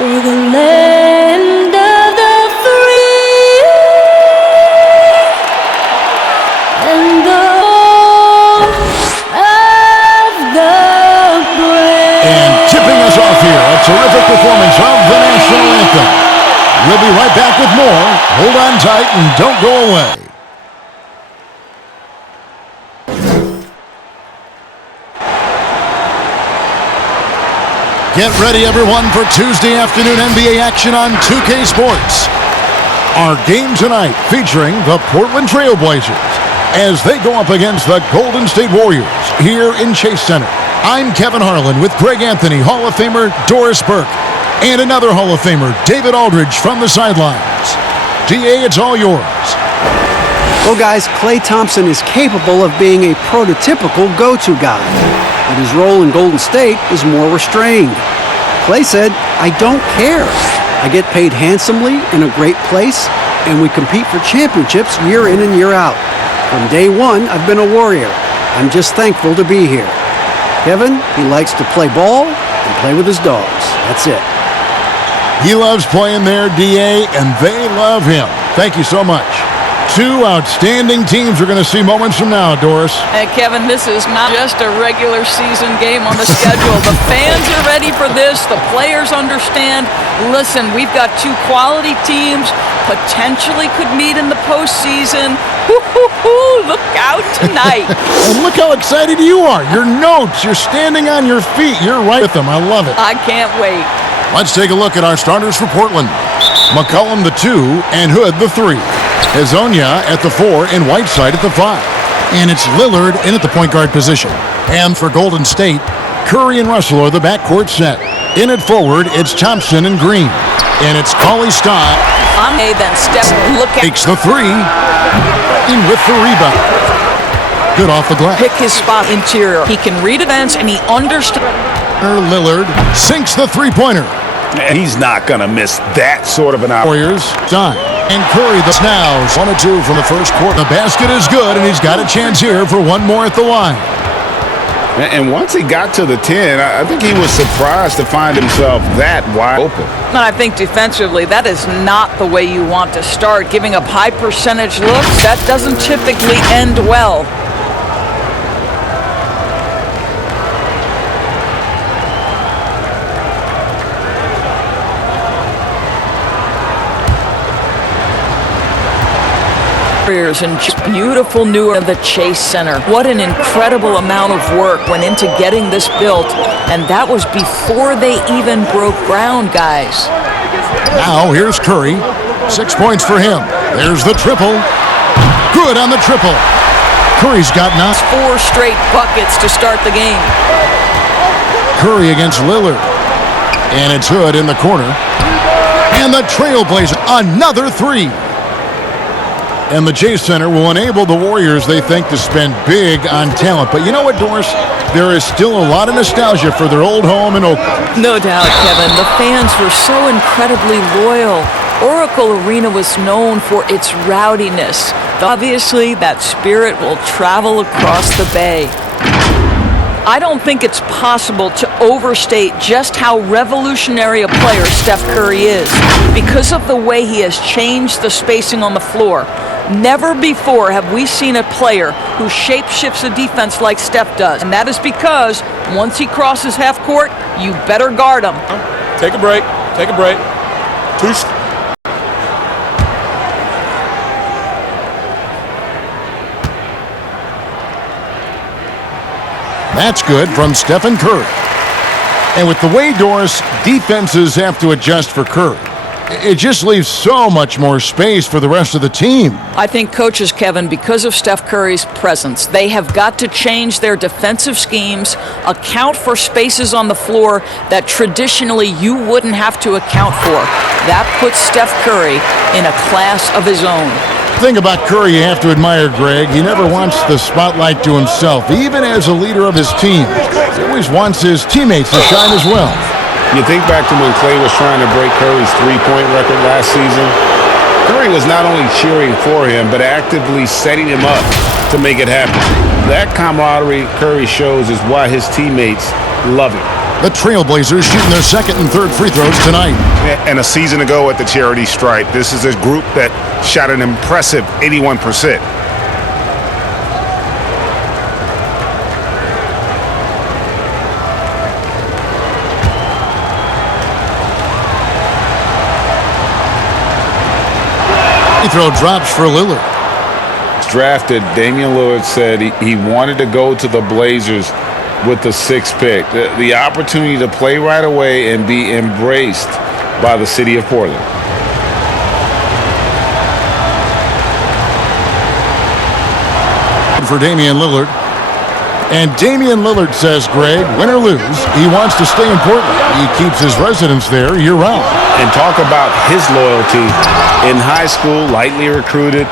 For the land of the free and the home of the brave. And tipping us off here, a terrific performance of the national anthem. We'll be right back with more. Hold on tight and don't go away. Get ready, everyone, for Tuesday afternoon NBA action on 2K Sports. Our game tonight featuring the Portland Trail Blazers as they go up against the Golden State Warriors here in Chase Center. I'm Kevin Harlan with Greg Anthony, Hall of Famer Doris Burke, and another Hall of Famer, David Aldridge, from the sidelines. DA, it's all yours. Well, guys, Klay Thompson is capable of being a prototypical go-to guy, but his role in Golden State is more restrained. Klay said, "I don't care. I get paid handsomely in a great place, and we compete for championships year in and year out. From day one, I've been a Warrior. I'm just thankful to be here." Kevin, he likes to play ball and play with his dogs. That's it. He loves playing there, DA, and they love him. Thank you so much. Two outstanding teams we're going to see moments from now, Doris. Hey, Kevin, this is not just a regular season game on the schedule. The fans are ready for this. The players understand. Listen, we've got two quality teams, potentially could meet in the postseason. Look out tonight. And look how excited you are. Your notes, you're standing on your feet. You're right with them. I love it. I can't wait. Let's take a look at our starters for Portland. McCollum the 2 and Hood the 3. Hezonja at the 4 and Whiteside at the 5. And it's Lillard in at the point guard position. And for Golden State, Curry and Russell are the backcourt set. In at forward, it's Thompson and Green. And it's Cauley Stein. Then step, look at. Takes the 3. In with the rebound. Good off the glass. Pick his spot interior. He can read events and he understands. Lillard sinks the three-pointer. He's not going to miss that sort of an Warriors time. And Curry the snows. 1 of 2 from the first quarter. The basket is good, and he's got a chance here for one more at the line. And once he got to the 10, I think he was surprised to find himself that wide open. And I think defensively, that is not the way you want to start. Giving up high percentage looks, that doesn't typically end well. And just beautiful new of the Chase Center. What an incredible amount of work went into getting this built, and that was before they even broke ground, guys. Now here's Curry. 6 points for him. There's the triple. Good on the triple. Curry's got 4 straight buckets to start the game. Curry against Lillard. And it's Hood in the corner. And the Trailblazer, another 3. And the Chase Center will enable the Warriors, they think, to spend big on talent. But you know what, Doris? There is still a lot of nostalgia for their old home in Oakland. No doubt, Kevin. The fans were so incredibly loyal. Oracle Arena was known for its rowdiness. Obviously, that spirit will travel across the bay. I don't think it's possible to overstate just how revolutionary a player Steph Curry is because of the way he has changed the spacing on the floor. Never before have we seen a player who shape-shifts a defense like Steph does. And that is because once he crosses half court, you better guard him. Take a break. Take a break. That's good from Stephen Curry. And with the way, Doris, defenses have to adjust for Curry, it just leaves so much more space for the rest of the team. I think coaches, Kevin, because of Steph Curry's presence, they have got to change their defensive schemes, account for spaces on the floor that traditionally you wouldn't have to account for. That puts Steph Curry in a class of his own. The thing about Curry you have to admire, Greg, he never wants the spotlight to himself, even as a leader of his team. He always wants his teammates to shine as well. You think back to when Klay was trying to break Curry's three-point record last season. Curry was not only cheering for him, but actively setting him up to make it happen. That camaraderie Curry shows is why his teammates love him. The Trailblazers shooting their second and third free throws tonight. And a season ago at the charity stripe, this is a group that shot an impressive 81%. Free throw drops for Lillard. Drafted, Damian Lillard said he wanted to go to the Blazers with the sixth pick. The opportunity to play right away and be embraced by the city of Portland. For Damian Lillard. And Damian Lillard says, Greg, win or lose, he wants to stay in Portland. He keeps his residence there year-round. And talk about his loyalty. In high school, lightly recruited,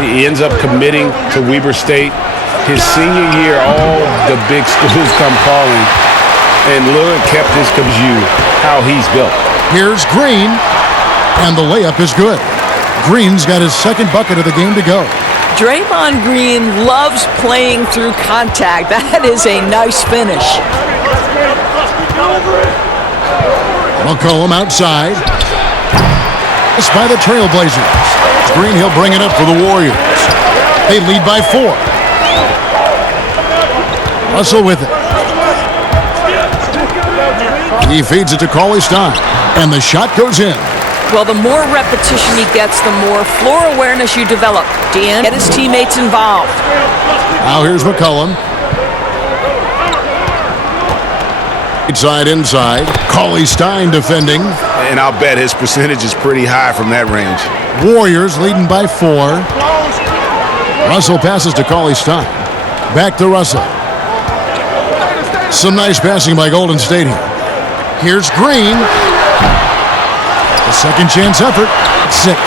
he ends up committing to Weber State. His senior year, all the big schools come calling, and Lillard kept his composure, how he's built. Here's Green, and the layup is good. Green's got his second bucket of the game to go. Draymond Green loves playing through contact. That is a nice finish. McCollum outside. It's by the Trailblazers. Green, he'll bring it up for the Warriors. They lead by 4. Russell with it. He feeds it to Cauley-Stein, and the shot goes in. Well, the more repetition he gets, the more floor awareness you develop. Dan, get his teammates involved. Now here's McCollum. Inside. Cauley-Stein defending. And I'll bet his percentage is pretty high from that range. Warriors leading by 4. Russell passes to Cauley-Stein. Back to Russell. Some nice passing by Golden State here. Here's Green. A second chance effort. 6.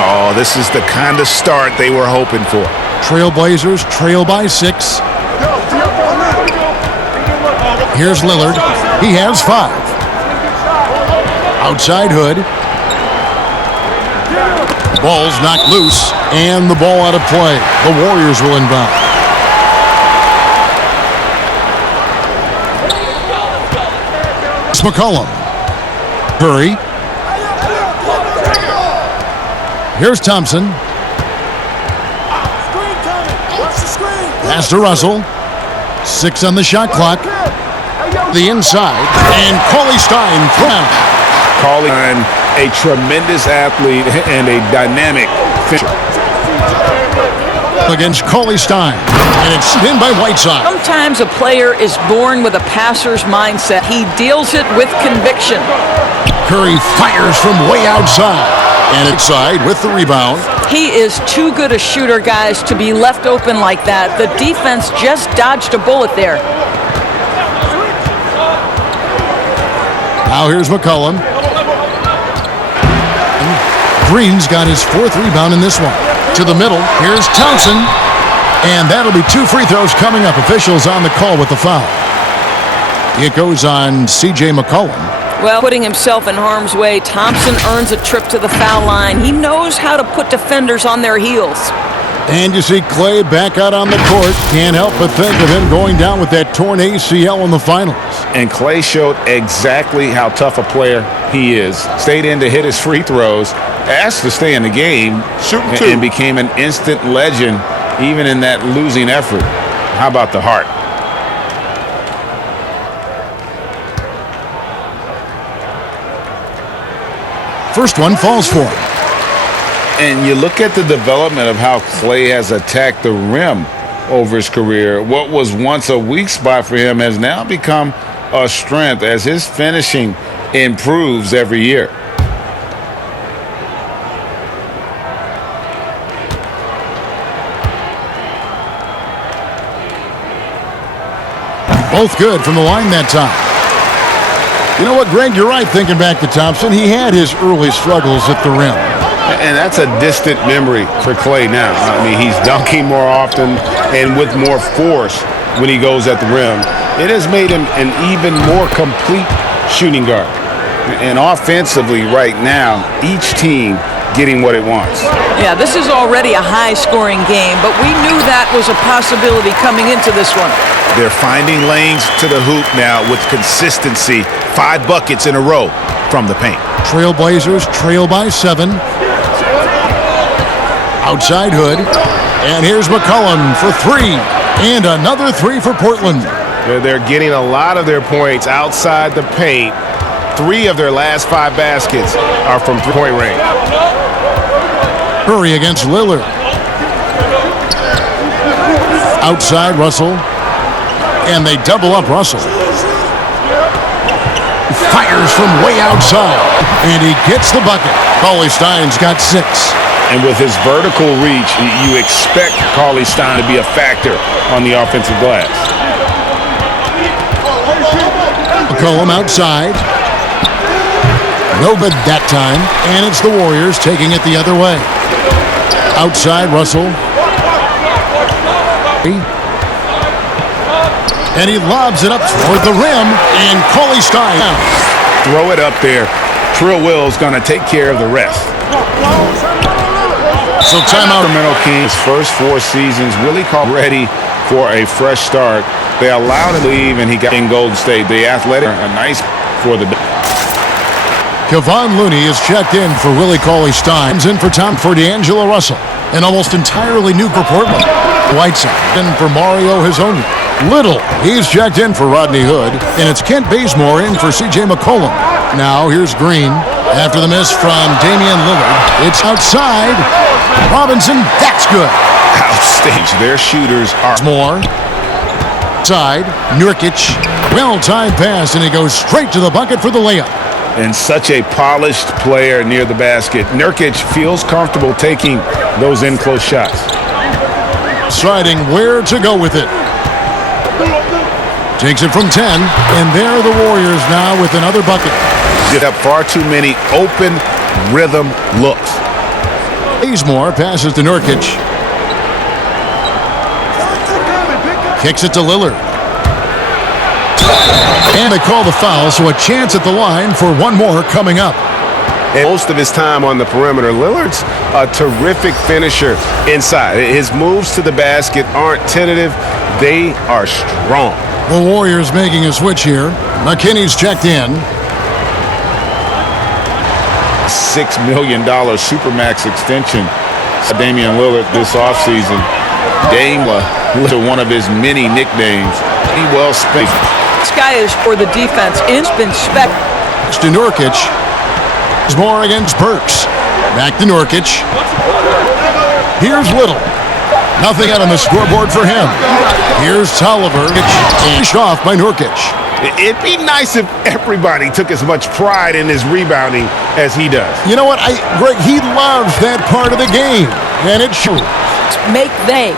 Oh, this is the kind of start they were hoping for. Trailblazers trail by 6. Here's Lillard. He has 5. Outside Hood. Ball's knocked loose, and the ball out of play. The Warriors will inbound. It's McCollum. Curry. Here's Thompson. Pass to Russell. 6 on the shot clock. The inside, and Cauley-Stein found. Cauley-Stein, a tremendous athlete and a dynamic finisher. Against Cauley-Stein, and it's in by Whiteside. Sometimes a player is born with a passer's mindset. He deals it with conviction. Curry fires from way outside, and inside with the rebound. He is too good a shooter, guys, to be left open like that. The defense just dodged a bullet there. Now here's McCollum. Green's got his 4th rebound in this one. To the middle, here's Thompson. And that'll be 2 free throws coming up. Officials on the call with the foul. It goes on C.J. McCollum. Well, putting himself in harm's way, Thompson earns a trip to the foul line. He knows how to put defenders on their heels. And you see Clay back out on the court. Can't help but think of him going down with that torn ACL in the finals. And Clay showed exactly how tough a player he is. Stayed in to hit his free throws, asked to stay in the game, and became an instant legend even in that losing effort. How about the heart? First one falls for him. And you look at the development of how Clay has attacked the rim over his career. What was once a weak spot for him has now become a strength as his finishing improves every year. Both good from the line that time. You know what, Greg? You're right thinking back to Thompson. He had his early struggles at the rim. And that's a distant memory for Clay now. I mean, he's dunking more often and with more force when he goes at the rim. It has made him an even more complete shooting guard. And offensively right now, each team getting what it wants. Yeah, this is already a high-scoring game, but we knew that was a possibility coming into this one. They're finding lanes to the hoop now with consistency. 5 buckets in a row from the paint. Trailblazers trail by 7. Outside Hood. And here's McCollum for 3. And another 3 for Portland. They're getting a lot of their points outside the paint. 3 of their last 5 baskets are from three-point range. Curry against Lillard. Outside Russell. And they double up Russell. Fires from way outside. And he gets the bucket. Cauley-Stein's got 6. And with his vertical reach, you expect Cauley-Stein to be a factor on the offensive glass. McCollum outside. No good that time. And it's the Warriors taking it the other way. Outside Russell. And he lobs it up toward the rim. And Cauley-Stein. Throw it up there. Trill Will's going to take care of the rest. So timeout. Sacramento Kings' first 4 seasons really called ready for a fresh start. They allowed him to leave, and he got in Golden State. The athletic, a nice for the. Kevon Looney is checked in for Willie Cauley-Stein. In for D'Angelo Russell. An almost entirely new for Portland. Whiteside. And for Mario Hezonja. Little. He's checked in for Rodney Hood. And it's Kent Bazemore in for C.J. McCollum. Now here's Green. After the miss from Damian Lillard. It's outside. Robinson, that's good. Outstanding. Their shooters are more. Side, Nurkic. Well-timed pass, and he goes straight to the bucket for the layup. And such a polished player near the basket. Nurkic feels comfortable taking those in-close shots. Deciding where to go with it. Takes it from 10, and there are the Warriors now with another bucket. Get up far too many open rhythm looks. Bazemore passes to Nurkic. Kicks it to Lillard. And they call the foul, so a chance at the line for one more coming up. And most of his time on the perimeter, Lillard's a terrific finisher inside. His moves to the basket aren't tentative. They are strong. The Warriors making a switch here. McKinney's checked in. $6 million Supermax extension. Damian Lillard this offseason. Dame to one of his many nicknames. He well spent. This guy is for the defense. It's been spec. To Nurkic. More against Burks. Back to Nurkic. Here's Little. Nothing out on the scoreboard for him. Here's Tolliver. Pushed off by Nurkic. It'd be nice if everybody took as much pride in his rebounding as he does. You know what, Greg, he loves that part of the game, and it shows. Make they.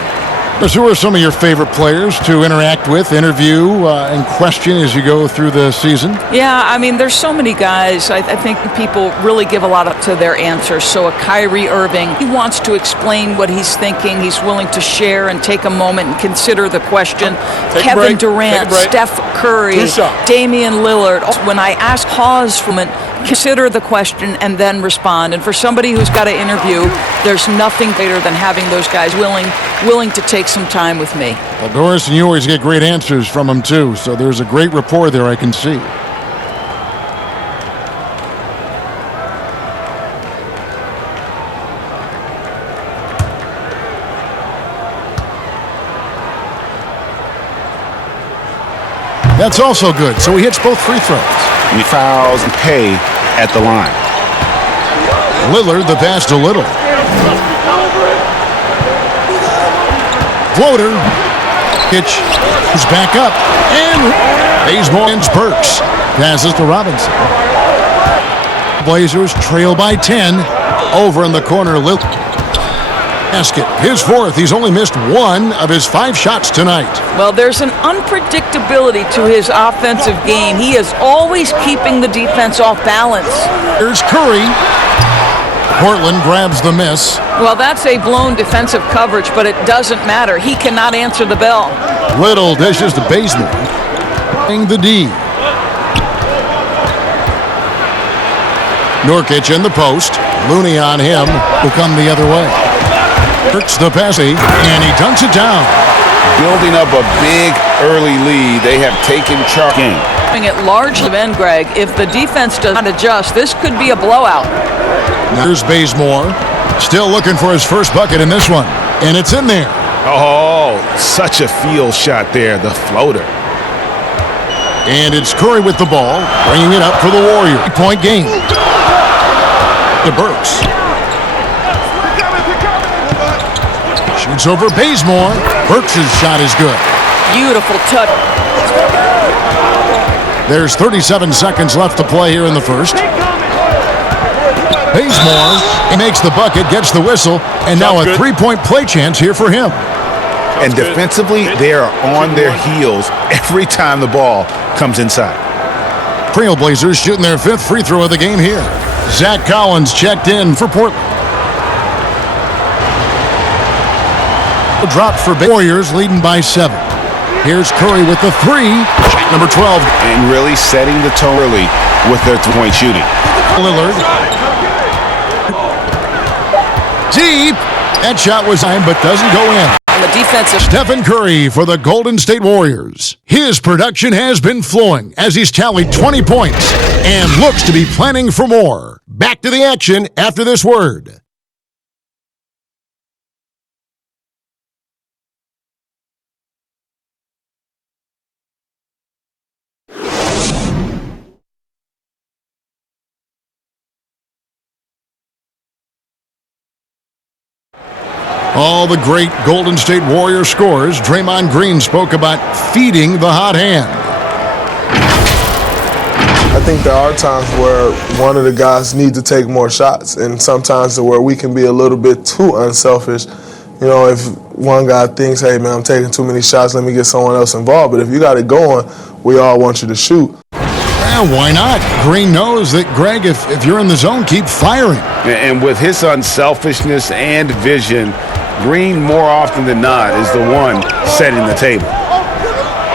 Who are some of your favorite players to interact with, interview, and question as you go through the season? Yeah, I mean, there's so many guys. I think people really give a lot up to their answers. So a Kyrie Irving, he wants to explain what he's thinking. He's willing to share and take a moment and consider the question. Kevin Durant, Steph Curry, Damian Lillard. When I ask pause from it, consider the question and then respond. And for somebody who's got to interview, there's nothing greater than having those guys willing to take some time with me. Well, Doris, and you always get great answers from them too, so there's a great rapport there I can see. That's also good, so he hits both free throws. He fouls and pay at the line. Lillard, the pass to Little. Floater. Hitch is back up. And Bazemore and Burks. Passes to Robinson. Blazers trail by 10. Over in the corner, Lillard. Basket. His fourth. He's only missed 1 of his 5 shots tonight. Well, there's an unpredictability to his offensive game. He is always keeping the defense off balance. Here's Curry. Portland grabs the miss. Well, that's a blown defensive coverage, but it doesn't matter. He cannot answer the bell. Little dishes to Bazemore. The D. Nurkic in the post. Looney on him. Will come the other way. Burks the pass, and he dunks it down. building up a big early lead. They have taken charge. It largely been, Greg, if the defense does not adjust, this could be a blowout. Here's Bazemore, still looking for his first bucket in this one, and it's in there. Oh, such a field shot there, the floater. And it's Curry with the ball, bringing it up for the Warriors. 3-point game. To Burks. Shoots over Bazemore. Burks' shot is good. Beautiful touch. There's 37 seconds left to play here in the first. Bazemore, he makes the bucket, gets the whistle, and now a 3-point play chance here for him. And defensively, they are on their heels every time the ball comes inside. Trailblazers shooting their 5th free throw of the game here. Zach Collins checked in for Portland. Drop for Warriors, leading by 7. Here's Curry with the 3, number 12. And really setting the tone early with their 3-point shooting. Lillard. Deep. That shot was in, but doesn't go in. On the defensive. Stephen Curry for the Golden State Warriors. His production has been flowing as he's tallied 20 points and looks to be planning for more. Back to the action after this word. All the great Golden State Warrior scores, Draymond Green spoke about feeding the hot hand. I think there are times where one of the guys needs to take more shots, and sometimes where we can be a little bit too unselfish. You know, if one guy thinks, hey, man, I'm taking too many shots, let me get someone else involved. But if you got it going, we all want you to shoot. Well, why not? Green knows that, Greg, if you're in the zone, keep firing. And with his unselfishness and vision, Green, more often than not, is the one setting the table.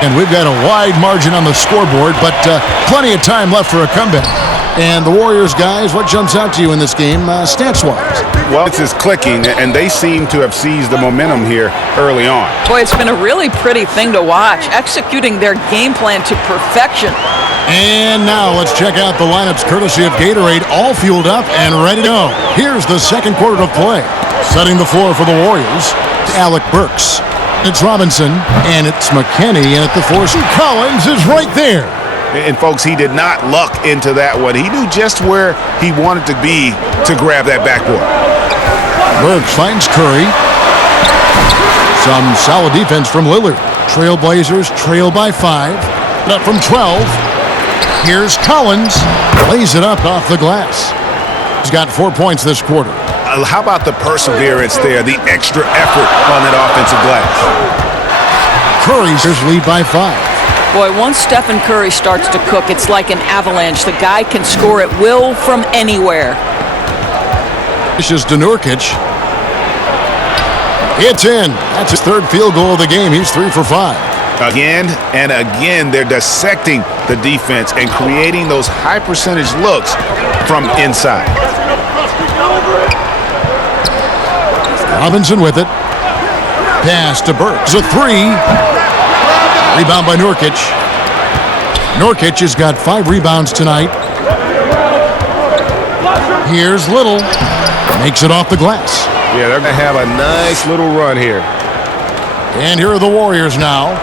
And we've got a wide margin on the scoreboard, but plenty of time left for a comeback. And the Warriors, guys, what jumps out to you in this game, stats-wise? Well, it's clicking, and they seem to have seized the momentum here early on. Boy, it's been a really pretty thing to watch, executing their game plan to perfection. And now let's check out the lineups courtesy of Gatorade, all fueled up and ready to go. Here's the second quarter of play. Setting the floor for the Warriors, Alec Burks. It's Robinson, and it's McKinney, and at the force, Collins is right there. And, folks, he did not luck into that one. He knew just where he wanted to be to grab that backboard. Burks finds Curry. Some solid defense from Lillard. Trailblazers trail by 5. Up from 12. Here's Collins. Lays it up off the glass. He's got 4 points this quarter. How about the perseverance there, the extra effort on that offensive glass? Curry's lead by 5. Boy, once Stephen Curry starts to cook, it's like an avalanche. The guy can score at will from anywhere. This is Nurkic. It's in. That's his 3rd field goal of the game. He's 3 for 5. Again and again, they're dissecting the defense and creating those high percentage looks from inside. Robinson with it. Pass to Burks. A 3. Rebound by Nurkic. Nurkic has got 5 rebounds tonight. Here's Little. Makes it off the glass. Yeah, they're going to have a nice little run here. And here are the Warriors now.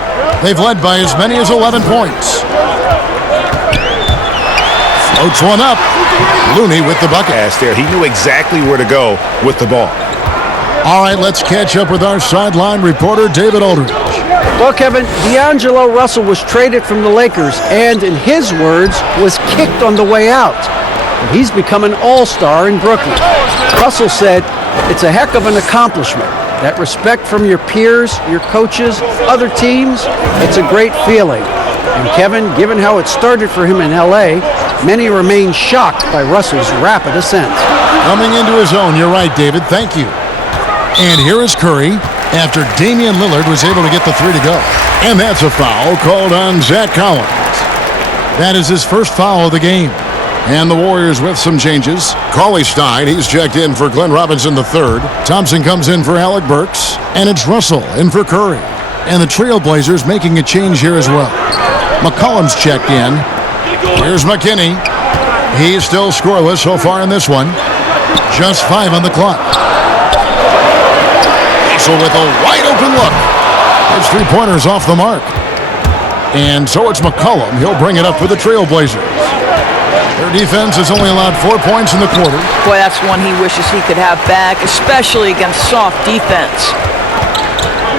They've led by as many as 11 points. Floats one up. Looney with the bucket. There, he knew exactly where to go with the ball. All right, let's catch up with our sideline reporter, David Aldridge. Well, Kevin, D'Angelo Russell was traded from the Lakers and, in his words, was kicked on the way out. And he's become an all-star in Brooklyn. Russell said, "It's a heck of an accomplishment. That respect from your peers, your coaches, other teams, it's a great feeling." And Kevin, given how it started for him in L.A., many remain shocked by Russell's rapid ascent. Coming into his own, you're right, David. Thank you. And here is Curry after Damian Lillard was able to get the 3 to go. And that's a foul called on Zach Collins. That is his first foul of the game. And the Warriors with some changes. Cauley Stein, he's checked in for Glenn Robinson III. Thompson comes in for Alec Burks. And it's Russell in for Curry. And the Trailblazers making a change here as well. McCollum's checked in. Here's McKinney. He's still scoreless so far in this one. Just 5 on the clock. Russell with a wide open look. His three-pointers off the mark. And so it's McCollum. He'll bring it up for the Trailblazers. Their defense has only allowed 4 points in the quarter. Boy, that's one he wishes he could have back, especially against soft defense.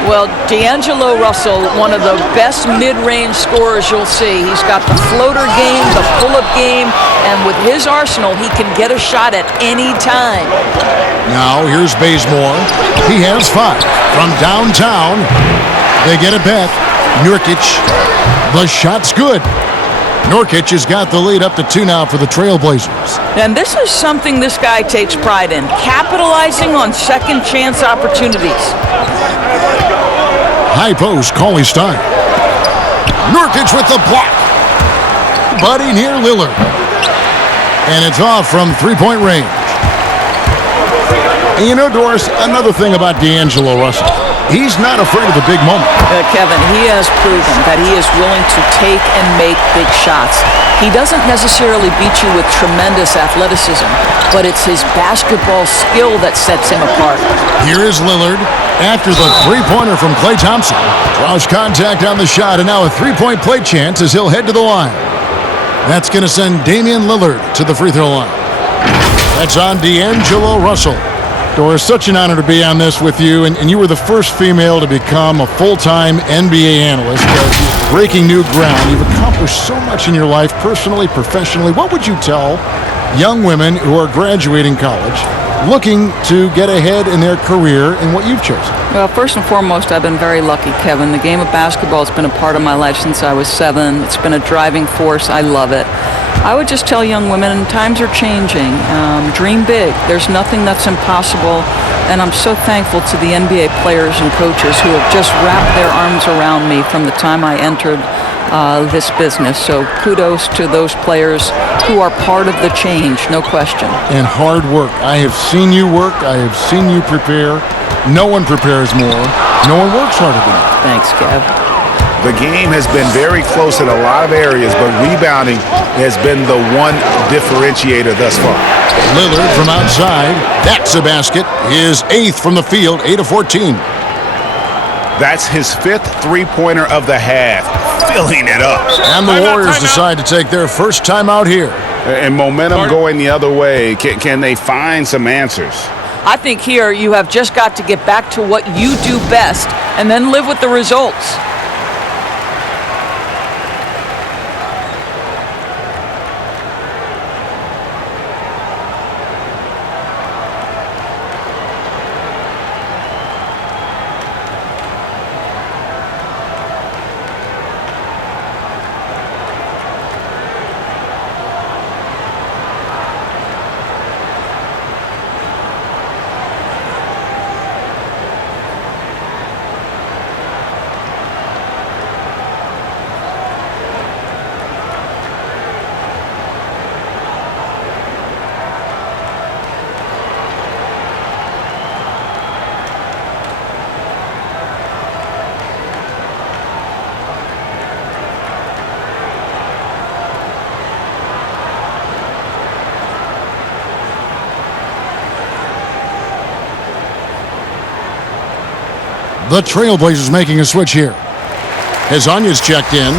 Well, D'Angelo Russell, one of the best mid-range scorers you'll see. He's got the floater game, the pull-up game, and with his arsenal, he can get a shot at any time. Now, here's Bazemore. He has 5. From downtown, they get it back. Nurkic, the shot's good. Nurkic has got the lead up to 2 now for the Trailblazers. And this is something this guy takes pride in, capitalizing on second chance opportunities. High post, Cauley Stein. Nurkic with the block. Buddy near Lillard. And it's off from three-point range. And you know, Doris, another thing about D'Angelo Russell, he's not afraid of the big moment. Kevin, he has proven that he is willing to take and make big shots. He doesn't necessarily beat you with tremendous athleticism, but it's his basketball skill that sets him apart. Here is Lillard after the three-pointer from Klay Thompson. Draws contact on the shot, and now a three-point play chance as he'll head to the line. That's going to send Damian Lillard to the free throw line. That's on D'Angelo Russell. Doris, such an honor to be on this with you, and you were the first female to become a full-time NBA analyst, breaking new ground. You've accomplished so much in your life, personally, professionally. What would you tell young women who are graduating college, looking to get ahead in their career in what you've chosen? Well, first and foremost, I've been very lucky, Kevin. The game of basketball has been a part of my life since I was 7. It's been a driving force. I love it. I would just tell young women, times are changing. Dream big. There's nothing that's impossible. And I'm so thankful to the NBA players and coaches who have just wrapped their arms around me from the time I entered this business. So kudos to those players who are part of the change, no question. And hard work. I have seen you work. I have seen you prepare. No one prepares more. No one works harder than you. Thanks, Kev. The game has been very close in a lot of areas, but rebounding has been the one differentiator thus far. Lillard from outside. That's a basket. His 8th from the field, 8 of 14. That's his 5th three-pointer of the half, filling it up. And the Warriors decide to take their first time out here. And momentum going the other way. Can they find some answers? I think here you have just got to get back to what you do best and then live with the results. The Trailblazers making a switch here. Hezonja's checked in.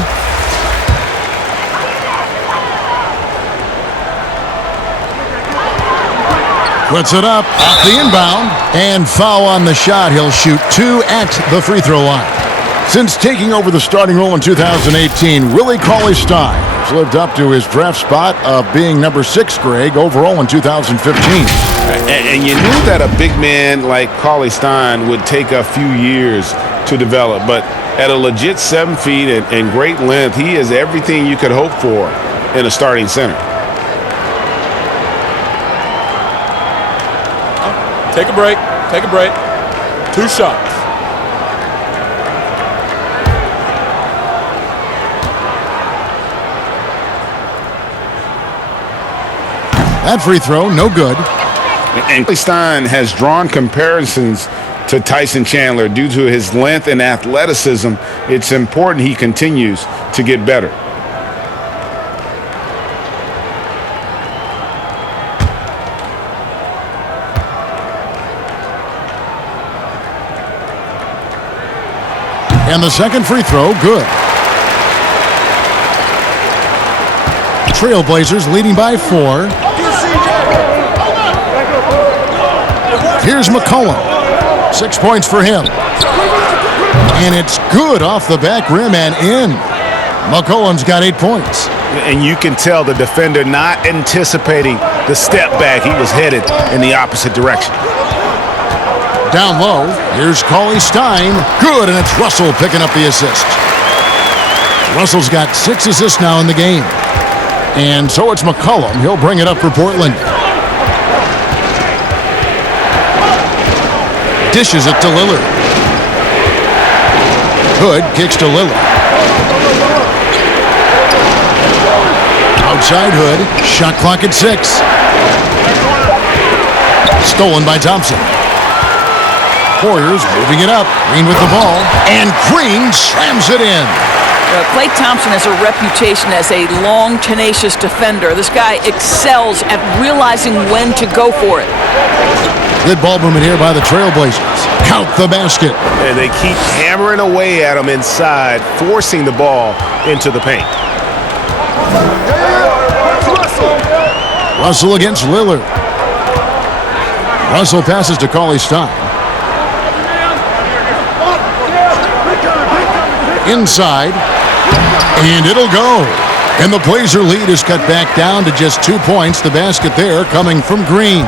Puts it up off the inbound. And foul on the shot. He'll shoot 2 at the free throw line. Since taking over the starting role in 2018, Willie Cauley Stein has lived up to his draft spot of being number 6, Greg, overall in 2015. And you knew that a big man like Cauley Stein would take a few years to develop, but at a legit 7 feet and great length, he is everything you could hope for in a starting center. Take a break. Take a break. 2 shots. That free throw, no good. And Stein has drawn comparisons to Tyson Chandler. Due to his length and athleticism, it's important he continues to get better. And the second free throw, good. Trailblazers leading by 4. Here's McCollum. 6 points for him. And it's good off the back rim and in. McCollum's got 8 points. And you can tell the defender not anticipating the step back. He was headed in the opposite direction. Down low, here's Cauley Stein. Good, and it's Russell picking up the assist. Russell's got 6 assists now in the game. And so it's McCollum. He'll bring it up for Portland. Dishes it to Lillard. Hood kicks to Lillard. Outside Hood. Shot clock at 6. Stolen by Thompson. Warriors moving it up. Green with the ball. And Green slams it in. Klay Thompson has a reputation as a long, tenacious defender. This guy excels at realizing when to go for it. Good ball movement here by the Trailblazers. Count the basket. And they keep hammering away at him inside, forcing the ball into the paint. Russell against Lillard. Russell passes to Cauley Stein. Inside. And it'll go. And the Blazer lead is cut back down to just 2 points. The basket there coming from Green.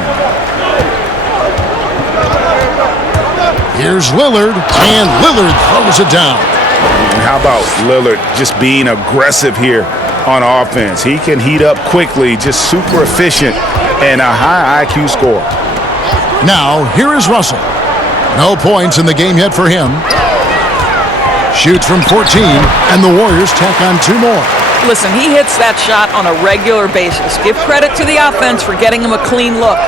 Here's Lillard, and Lillard throws it down. And how about Lillard just being aggressive here on offense? He can heat up quickly, just super efficient, and a high IQ score. Now, here is Russell. No points in the game yet for him. Shoots from 14, and the Warriors tack on 2 more. Listen, he hits that shot on a regular basis. Give credit to the offense for getting him a clean look.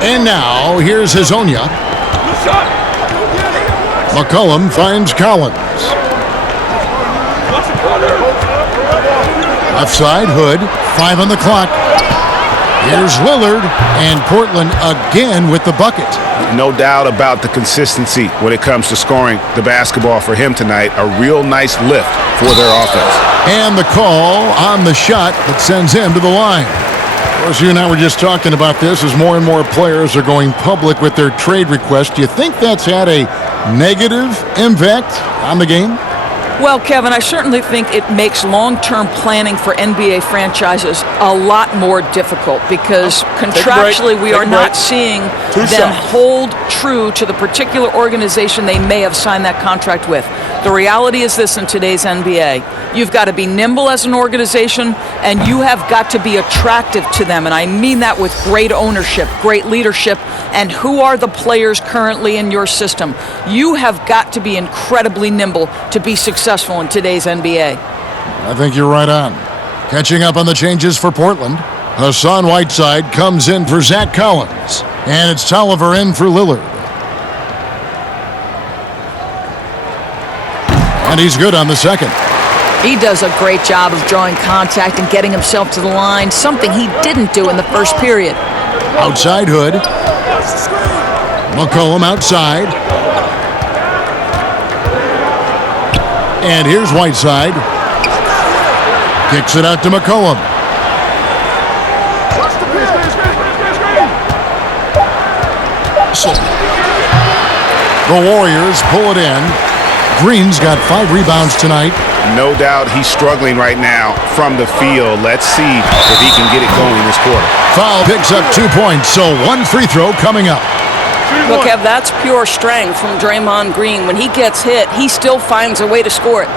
And now, here's Hazonia. McCollum finds Collins. Left side, Hood. 5 on the clock. Here's Lillard, and Portland again with the bucket. No doubt about the consistency when it comes to scoring the basketball for him tonight. A real nice lift for their offense. And the call on the shot that sends him to the line. Of course, you and I were just talking about this as more and more players are going public with their trade requests. Do you think that's had a negative impact on the game? Well, Kevin, I certainly think it makes long-term planning for NBA franchises a lot more difficult because contractually we are not seeing them hold true to the particular organization they may have signed that contract with. The reality is this in today's NBA. You've got to be nimble as an organization, and you have got to be attractive to them. And I mean that with great ownership, great leadership, and who are the players currently in your system. You have got to be incredibly nimble to be successful in today's NBA. I think you're right on. Catching up on the changes for Portland, Hassan Whiteside comes in for Zach Collins, and it's Tolliver in for Lillard. And he's good on the second. He does a great job of drawing contact and getting himself to the line, something he didn't do in the first period. Outside Hood. McCollum outside. And here's Whiteside. Kicks it out to McCollum. The Warriors pull it in. Green's got 5 rebounds tonight. No doubt he's struggling right now from the field. Let's see if he can get it going this quarter. Foul picks up 2 points, so 1 free throw coming up. Look, Kev, that's pure strength from Draymond Green. When he gets hit, he still finds a way to score it.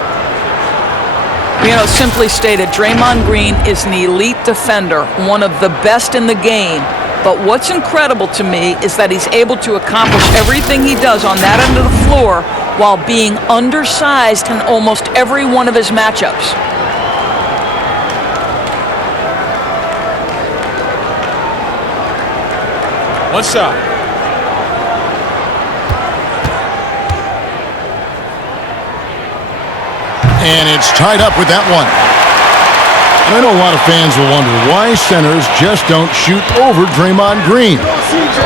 You know, simply stated, Draymond Green is an elite defender, one of the best in the game. But what's incredible to me is that he's able to accomplish everything he does on that end of the floor while being undersized in almost every one of his matchups. One shot. And it's tied up with that one. And I know a lot of fans will wonder why centers just don't shoot over Draymond Green.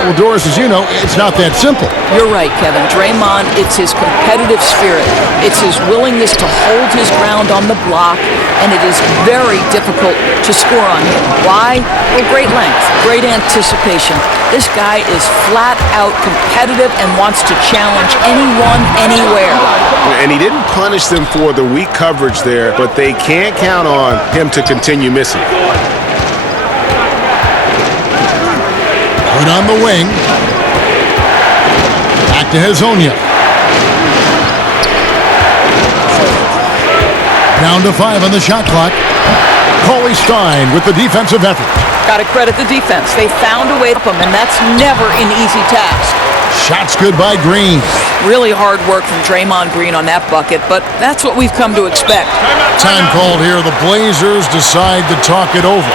Well, Doris, as you know, it's not that simple. You're right, Kevin. Draymond, it's his competitive spirit. It's his willingness to hold his ground on the block, and it is very difficult to score on him. Why? Well, great length, great anticipation. This guy is flat out competitive and wants to challenge anyone, anywhere. And he didn't punish them for the weak coverage there, but they can't count on him to continue missing. Put on the wing. Back to Hazonia. Down to 5 on the shot clock. Cauley Stein with the defensive effort. Got to credit the defense. They found a way to him, and that's never an easy task. Shots good by Green. Really hard work from Draymond Green on that bucket, but that's what we've come to expect. Time called here. The Blazers decide to talk it over.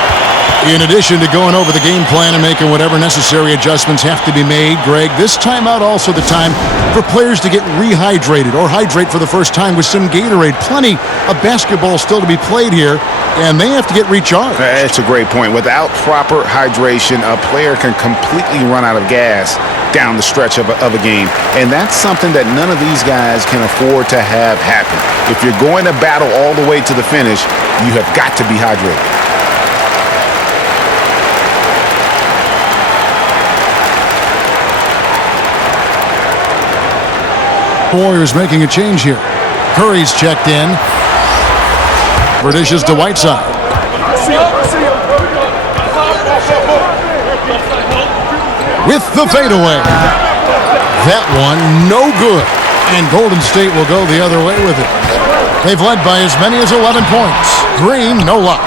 In addition to going over the game plan and making whatever necessary adjustments have to be made, Greg, this timeout also the time for players to get rehydrated or hydrate for the first time with some Gatorade. Plenty of basketball still to be played here, and they have to get recharged. That's a great point. Without proper hydration, a player can completely run out of gas down the stretch of a game. And that's something that none of these guys can afford to have happen. If you're going to battle all the way to the finish, you have got to be hydrated. Warriors making a change here. Curry's checked in. Dishes to Whiteside. With the fadeaway. That one, no good. And Golden State will go the other way with it. They've led by as many as 11 points. Green, no luck.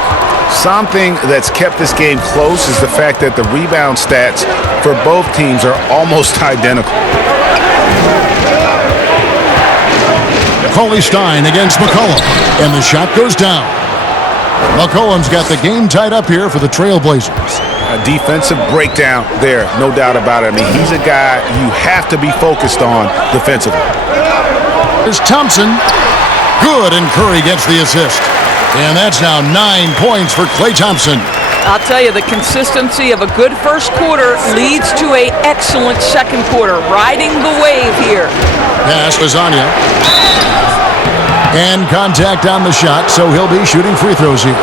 Something that's kept this game close is the fact that the rebound stats for both teams are almost identical. Cauley Stein against McCollum. And the shot goes down. McCollum's got the game tied up here for the Trailblazers. A defensive breakdown there, no doubt about it. I mean, he's a guy you have to be focused on defensively. There's Thompson. Good, and Curry gets the assist. And that's now 9 points for Klay Thompson. I'll tell you, the consistency of a good first quarter leads to an excellent second quarter. Riding the wave here. Pass Lasagna. And contact on the shot, so he'll be shooting free throws here.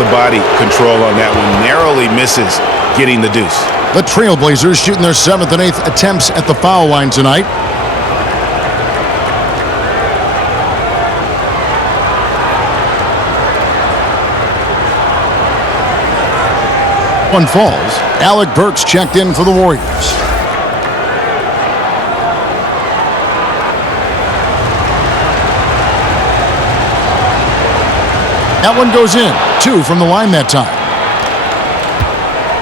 The body control on that one narrowly misses getting the deuce. The Trailblazers shooting their 7th and 8th attempts at the foul line tonight. One falls. Alec Burks checked in for the Warriors. That one goes in. 2 from the line that time.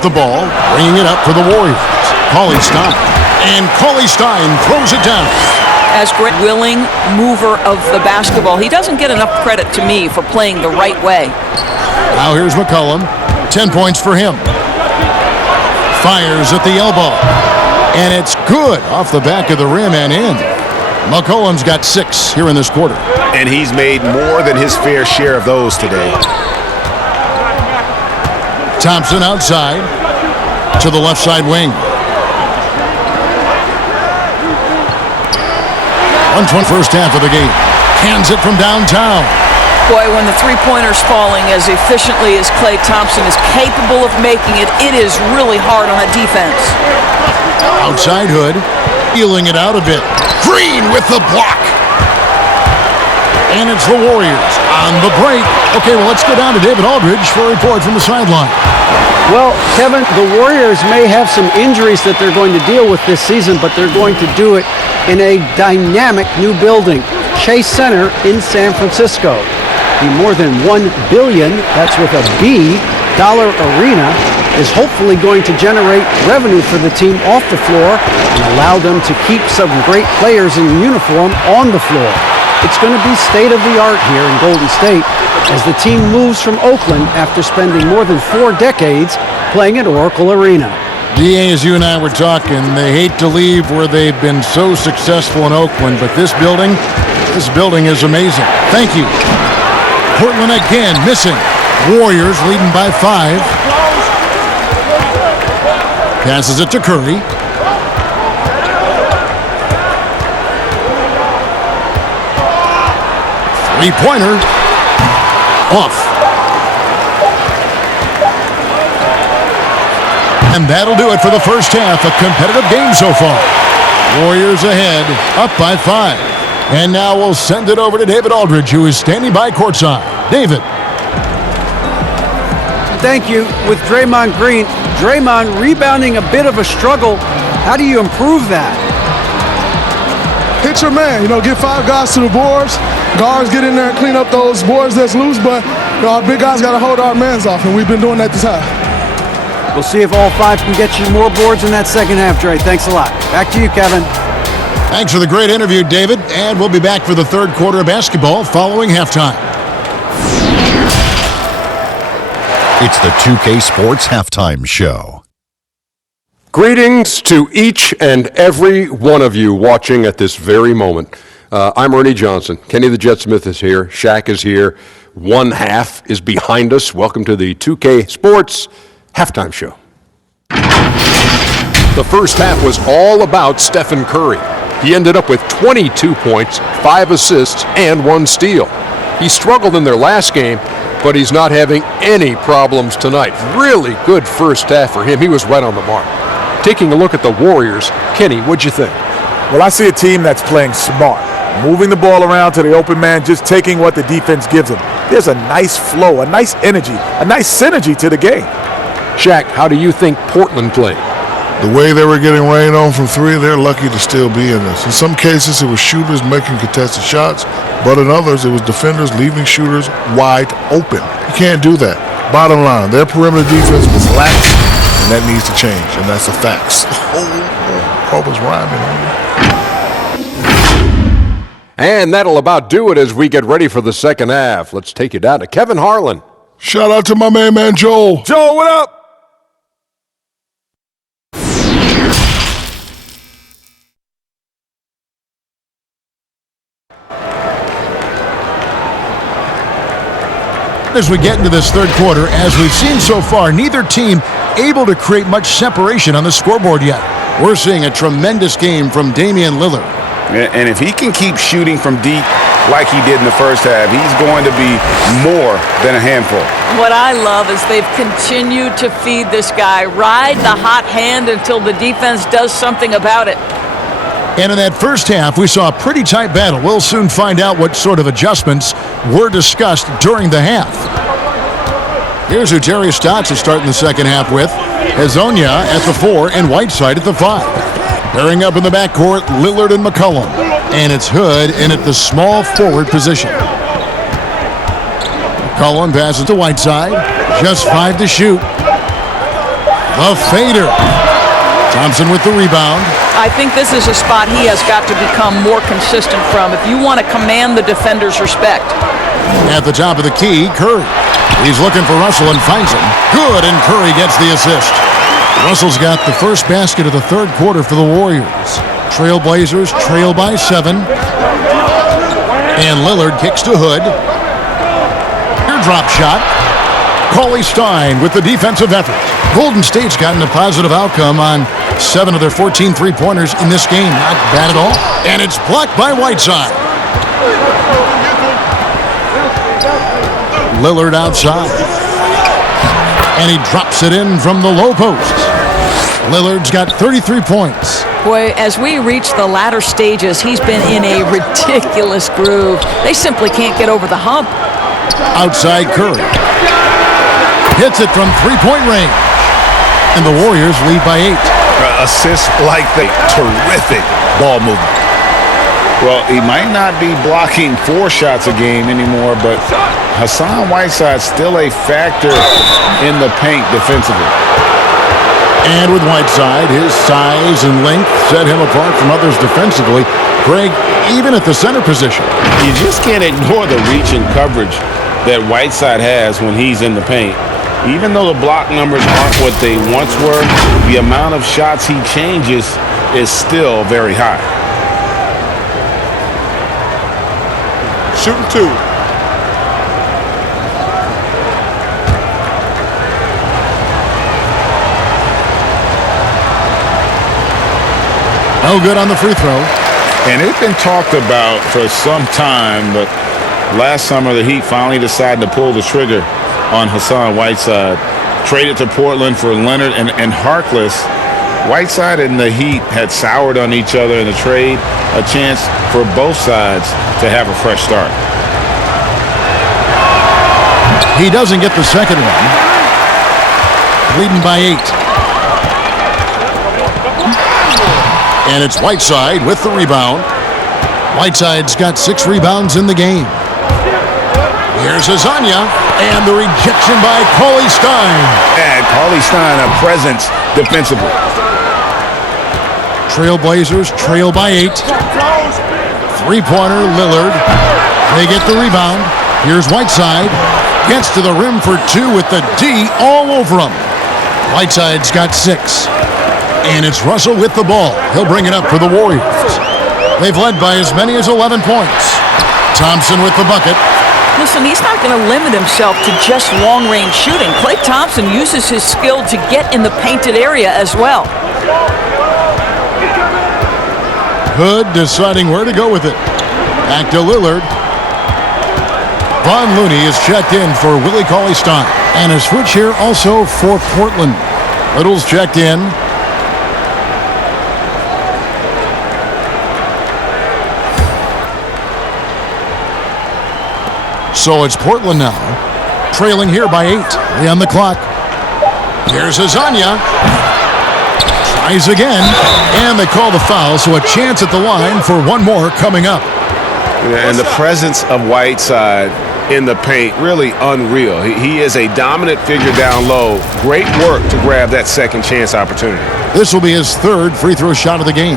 The ball, bringing it up for the Warriors. Cauley Stein. And Cauley Stein throws it down. As great willing mover of the basketball, he doesn't get enough credit to me for playing the right way. Now here's McCollum. 10 points for him. Fires at the elbow. And it's good off the back of the rim and in. McCollum's got 6 here in this quarter. And he's made more than his fair share of those today. Thompson outside to the left side wing. 1:20 first half of the game. Hands it from downtown. Boy, when the three-pointer's falling as efficiently as Klay Thompson is capable of making it, it is really hard on a defense. Outside Hood, feeling it out a bit. Green with the block. And it's the Warriors on the break. Okay, well, let's go down to David Aldridge for a report from the sideline. Well, Kevin, the Warriors may have some injuries that they're going to deal with this season, but they're going to do it in a dynamic new building, Chase Center in San Francisco. The more than $1 billion, that's with a B, dollar arena is hopefully going to generate revenue for the team off the floor and allow them to keep some great players in uniform on the floor. It's going to be state-of-the-art here in Golden State as the team moves from Oakland after spending more than 4 decades playing at Oracle Arena. DA, as you and I were talking, they hate to leave where they've been so successful in Oakland, but this building is amazing. Thank you. Portland again missing. Warriors leading by 5. Passes it to Curry. Three-pointer. Off. And that'll do it for the first half. A competitive game so far. Warriors ahead, up by 5. And now we'll send it over to David Aldridge, who is standing by courtside. David. Thank you. With Draymond Green, Draymond rebounding a bit of a struggle. How do you improve that? Hit your man. Get 5 guys to the boards. Guards get in there and clean up those boards that's loose, but our big guys got to hold our mans off, and we've been doing that this half. We'll see if all 5 can get you more boards in that second half, Dre. Thanks a lot. Back to you, Kevin. Thanks for the great interview, David. And we'll be back for the third quarter of basketball following halftime. It's the 2K Sports Halftime Show. Greetings to each and every one of you watching at this very moment. I'm Ernie Johnson. Kenny the Jet Smith is here. Shaq is here. One half is behind us. Welcome to the 2K Sports Halftime Show. The first half was all about Stephen Curry. He ended up with 22 points, 5 assists, and 1 steal. He struggled in their last game, but he's not having any problems tonight. Really good first half for him. He was right on the mark. Taking a look at the Warriors, Kenny, what'd you think? Well, I see a team that's playing smart, moving the ball around to the open man, just taking what the defense gives them. There's a nice flow, a nice energy, a nice synergy to the game. Shaq, how do you think Portland played? The way they were getting rained on from 3, they're lucky to still be in this. In some cases, it was shooters making contested shots, but in others, it was defenders leaving shooters wide open. You can't do that. Bottom line, their perimeter defense was lax, and that needs to change, and that's the facts. Hope it's rhyming. And that'll about do it as we get ready for the second half. Let's take you down to Kevin Harlan. Shout out to my man Joel. Joel, what up? As we get into this third quarter, as we've seen so far, neither team able to create much separation on the scoreboard yet. We're seeing a tremendous game from Damian Lillard. And if he can keep shooting from deep like he did in the first half, he's going to be more than a handful. What I love is they've continued to feed this guy, ride the hot hand until the defense does something about it. And in that first half, we saw a pretty tight battle. We'll soon find out what sort of adjustments were discussed during the half. Here's who Terry Stotts is starting the second half with. Hezonja at the 4 and Whiteside at the 5. Pairing up in the backcourt, Lillard and McCollum. And it's Hood in at the small forward position. McCollum passes to Whiteside. Just 5 to shoot. The fader. Thompson with the rebound. I think this is a spot he has got to become more consistent from if you want to command the defender's respect. At the top of the key, Curry. He's looking for Russell and finds him. Good, and Curry gets the assist. Russell's got the first basket of the third quarter for the Warriors. Trailblazers trail by 7. And Lillard kicks to Hood. Here, drop shot. Cauley Stein with the defensive effort. Golden State's gotten a positive outcome on 7 of their 14 three-pointers in this game. Not bad at all. And it's blocked by Whiteside. Lillard outside. And he drops it in from the low post. Lillard's got 33 points. Boy, as we reach the latter stages, he's been in a ridiculous groove. They simply can't get over the hump. Outside Curry. Hits it from three-point range. And the Warriors lead by 8. Assists like the terrific ball movement. Well, he might not be blocking 4 shots a game anymore, but Hassan Whiteside's still a factor in the paint defensively. And with Whiteside, his size and length set him apart from others defensively. Greg, even at the center position. You just can't ignore the reach and coverage that Whiteside has when he's in the paint. Even though the block numbers aren't what they once were, the amount of shots he changes is still very high. Shooting 2. No good on the free throw. And it's been talked about for some time, but last summer the Heat finally decided to pull the trigger on Hassan Whiteside. Traded to Portland for Leonard and Harkless. Whiteside and the Heat had soured on each other in the trade, a chance for both sides to have a fresh start. He doesn't get the second one. Leading by 8. And it's Whiteside with the rebound. Whiteside's got 6 rebounds in the game. Here's Azania, and the rejection by Cauley Stein. And Cauley Stein a presence defensively. Trailblazers trail by 8. Three-pointer, Lillard. They get the rebound. Here's Whiteside. Gets to the rim for 2 with the D all over him. Whiteside's got 6. And it's Russell with the ball. He'll bring it up for the Warriors. They've led by as many as 11 points. Thompson with the bucket. Listen, he's not going to limit himself to just long-range shooting. Klay Thompson uses his skill to get in the painted area as well. Hood deciding where to go with it. Back to Lillard. Von Looney is checked in for Willie Cauley-Stein. And a switch here also for Portland. Little's checked in. So it's Portland now, trailing here by 8. Three on the clock. Here's Azania. Tries again, and they call the foul, so a chance at the line for one more coming up. Yeah, and the presence of Whiteside in the paint, really unreal. He is a dominant figure down low. Great work to grab that second chance opportunity. This will be his 3rd free throw shot of the game.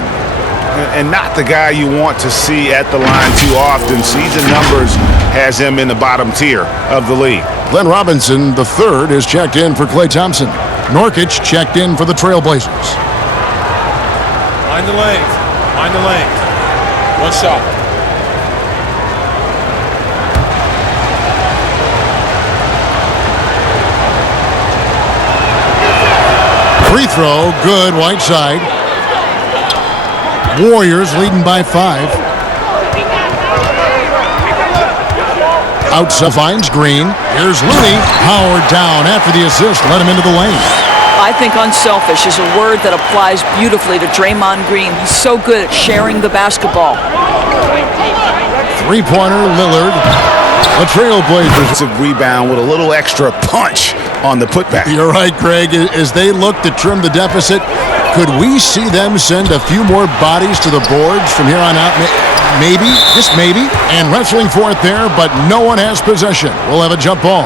And not the guy you want to see at the line too often. Season numbers has him in the bottom tier of the league. Glenn Robinson, the 3rd, is checked in for Klay Thompson. Nurkic checked in for the Trailblazers. Mind the lanes. Mind the lanes. One shot. Free throw, good, Whiteside. Warriors leading by 5. Outside finds Green. Here's Looney. Powered down after the assist. Let him into the lane. I think unselfish is a word that applies beautifully to Draymond Green. He's so good at sharing the basketball. Three-pointer, Lillard. The Trailblazers. Rebound with a little extra punch on the putback. You're right, Greg. As they look to trim the deficit, could we see them send a few more bodies to the boards from here on out? Maybe, just maybe. And wrestling for it there, but no one has possession. We'll have a jump ball.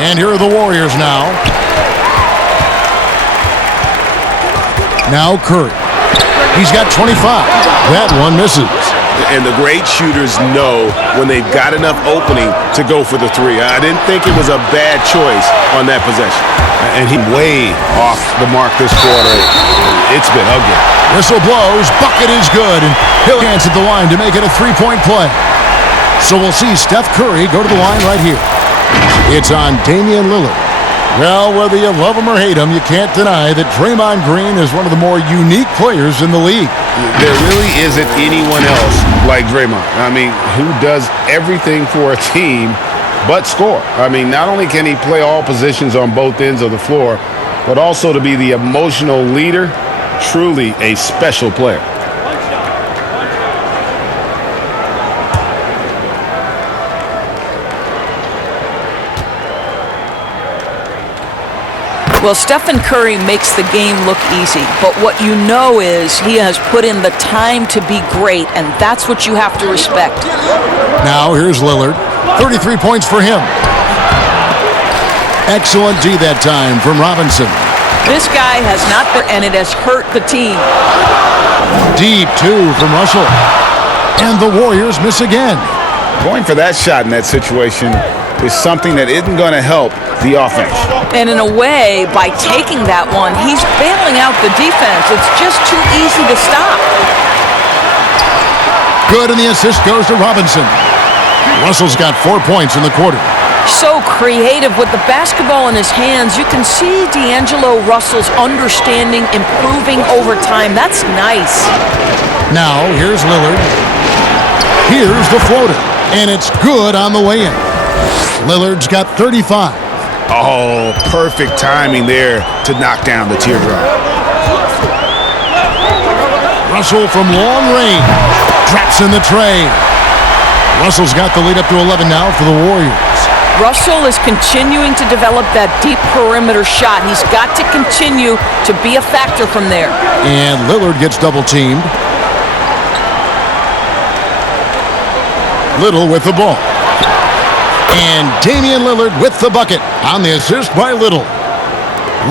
And here are the Warriors now. Now Curry. He's got 25. That one misses. And the great shooters know when they've got enough opening to go for the 3. I didn't think it was a bad choice on that possession. And he way off the mark this quarter. It's been ugly. Whistle blows. Bucket is good. And he'll dance at the line to make it a 3-point play. So we'll see Steph Curry go to the line right here. It's on Damian Lillard. Well, whether you love him or hate him, you can't deny that Draymond Green is one of the more unique players in the league. There really isn't anyone else like Draymond. I mean, who does everything for a team but score. I mean, not only can he play all positions on both ends of the floor, but also to be the emotional leader, truly a special player. Well, Stephen Curry makes the game look easy, but what you know is he has put in the time to be great, and that's what you have to respect. Now here's Lillard. 33 points for him. Excellent D that time from Robinson. This guy has not been, and it has hurt the team. Deep two from Russell. And the Warriors miss again. Going for that shot in that situation is something that isn't going to help the offense. And in a way, by taking that one, he's bailing out the defense. It's just too easy to stop. Good, and the assist goes to Robinson. Russell's got 4 points in the quarter. So creative with the basketball in his hands. You can see D'Angelo Russell's understanding improving over time. That's nice. Now, here's Lillard. Here's the floater, and it's good on the way in. Lillard's got 35. Oh, perfect timing there to knock down the teardrop. Russell from long range drops in the tray. Russell's got the lead up to 11 now for the Warriors. Russell is continuing to develop that deep perimeter shot. He's got to continue to be a factor from there. And Lillard gets double teamed. Little with the ball. And Damian Lillard with the bucket on the assist by Little.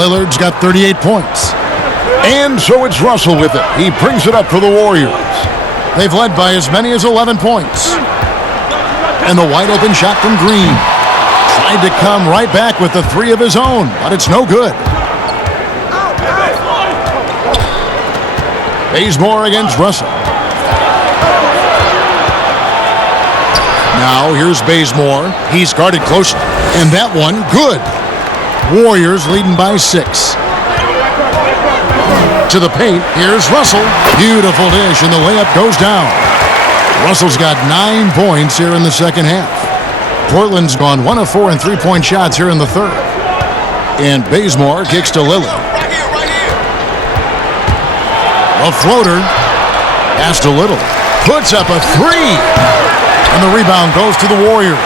Lillard's got 38 points. And so it's Russell with it. He brings it up for the Warriors. They've led by as many as 11 points. And the wide open shot from Green. Tried to come right back with the three of his own, but it's no good. Bazemore against Russell. Now here's Bazemore. He's guarded close, and that one good. Warriors leading by 6. To the paint, here's Russell. Beautiful dish, and the layup goes down. Russell's got 9 points here in the second half. Portland's gone 1 of 4 in three-point shots here in the third. And Bazemore kicks to Lillard. A floater. Pass to Little. Puts up a three. And the rebound goes to the Warriors.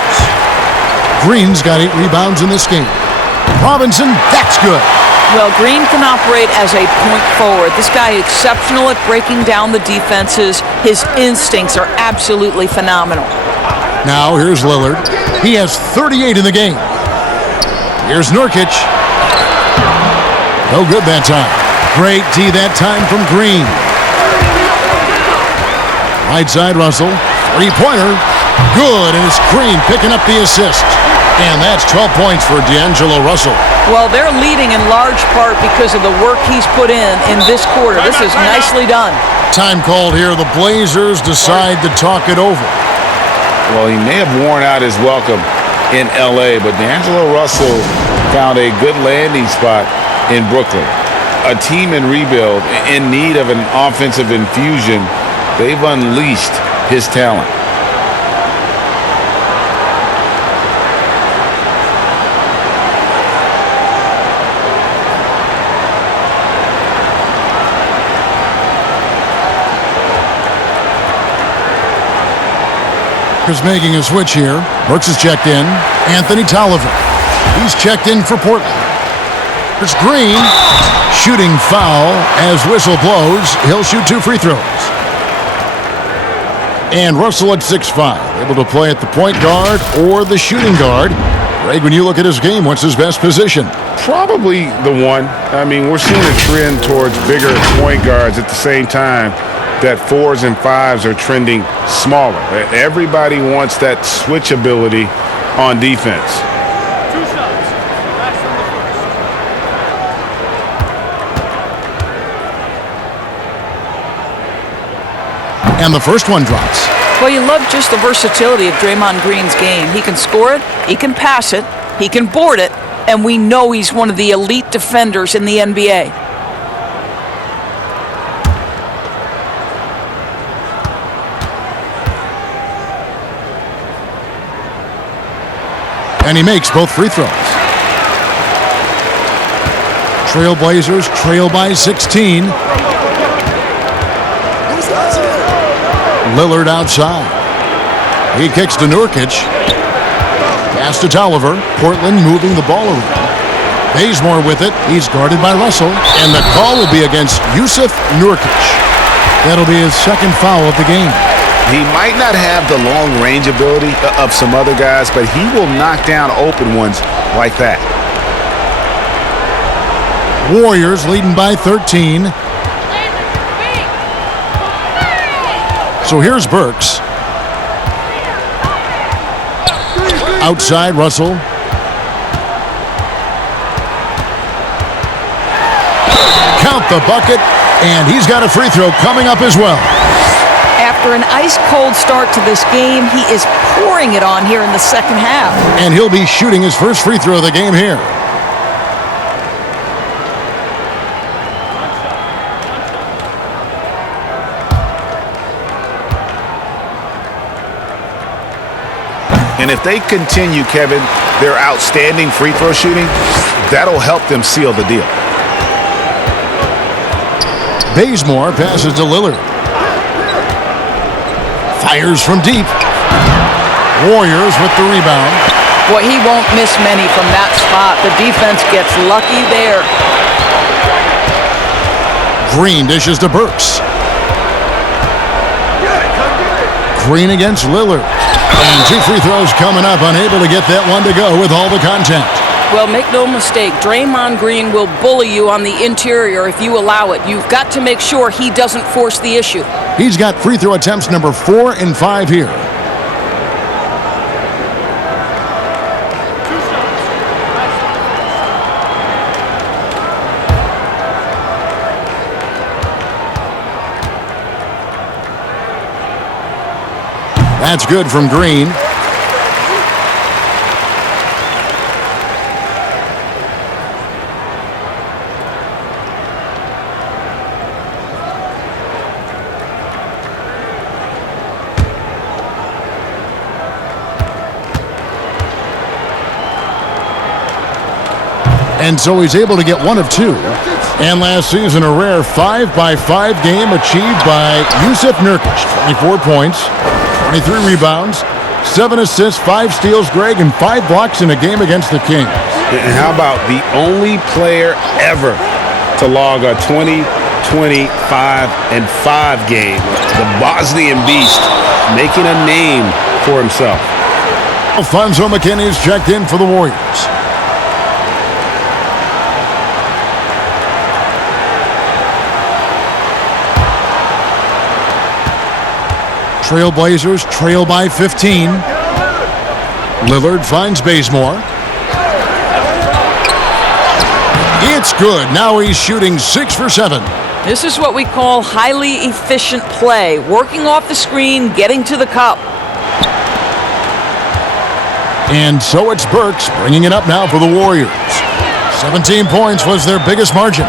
Green's got 8 rebounds in this game. Robinson, that's good. Well, Green can operate as a point forward. This guy is exceptional at breaking down the defenses. His instincts are absolutely phenomenal. Now here's Lillard. He has 38 in the game. Here's Nurkic. No good that time. Great D that time from Green. Right side Russell. Three-pointer. Good, and it's Green picking up the assist. And that's 12 points for D'Angelo Russell. Well, they're leading in large part because of the work he's put in this quarter. This is nicely done. Time called here. The Blazers decide to talk it over. Well, he may have worn out his welcome in L.A., but D'Angelo Russell found a good landing spot in Brooklyn. A team in rebuild, in need of an offensive infusion, they've unleashed his talent. Is making a switch here. Burks is checked in. Anthony Tolliver. He's checked in for Portland. There's Green. Shooting foul as whistle blows. He'll shoot 2 free throws. And Russell at 6'5", able to play at the point guard or the shooting guard. Greg, when you look at his game, what's his best position? Probably the one. I mean, we're seeing a trend towards bigger point guards at the same time that 4s and 5s are trending smaller. Everybody wants that switch ability on defense. And the first one drops. Well, you love just the versatility of Draymond Green's game. He can score it, he can pass it, he can board it, and we know he's one of the elite defenders in the NBA. And he makes both free throws. Trailblazers trail by 16. Lillard outside. He kicks to Nurkic. Pass to Tolliver. Portland moving the ball around. Bazemore with it. He's guarded by Russell. And the call will be against Yusuf Nurkic. That'll be his second foul of the game. He might not have the long-range ability of some other guys, but he will knock down open ones like that. Warriors leading by 13. So here's Burks. Outside, Russell. Count the bucket, and he's got a free throw coming up as well. After an ice-cold start to this game, he is pouring it on here in the second half. And he'll be shooting his first free throw of the game here. And if they continue, Kevin, their outstanding free throw shooting, that'll help them seal the deal. Bazemore passes to Lillard. Fires from deep. Warriors with the rebound. Boy, he won't miss many from that spot. The defense gets lucky there. Green dishes to Burks. Green against Lillard. And 2 free throws coming up, unable to get that one to go with all the contact. Well, make no mistake, Draymond Green will bully you on the interior if you allow it. You've got to make sure he doesn't force the issue. He's got free throw attempts number 4 and 5 here. That's good from Green. And so he's able to get 1 of 2. And last season, a rare 5-by-5 game achieved by Yusuf Nurkic. 24 points, 23 rebounds, 7 assists, 5 steals, Greg, and 5 blocks in a game against the Kings. And how about the only player ever to log a 20, 20, 5, and 5 game? The Bosnian Beast making a name for himself. Alfonso McKinney's checked in for the Warriors. Trailblazers trail by 15. Lillard finds Bazemore. It's good. Now he's shooting 6 for 7. This is what we call highly efficient play. Working off the screen, getting to the cup. And so it's Burks bringing it up now for the Warriors. 17 points was their biggest margin.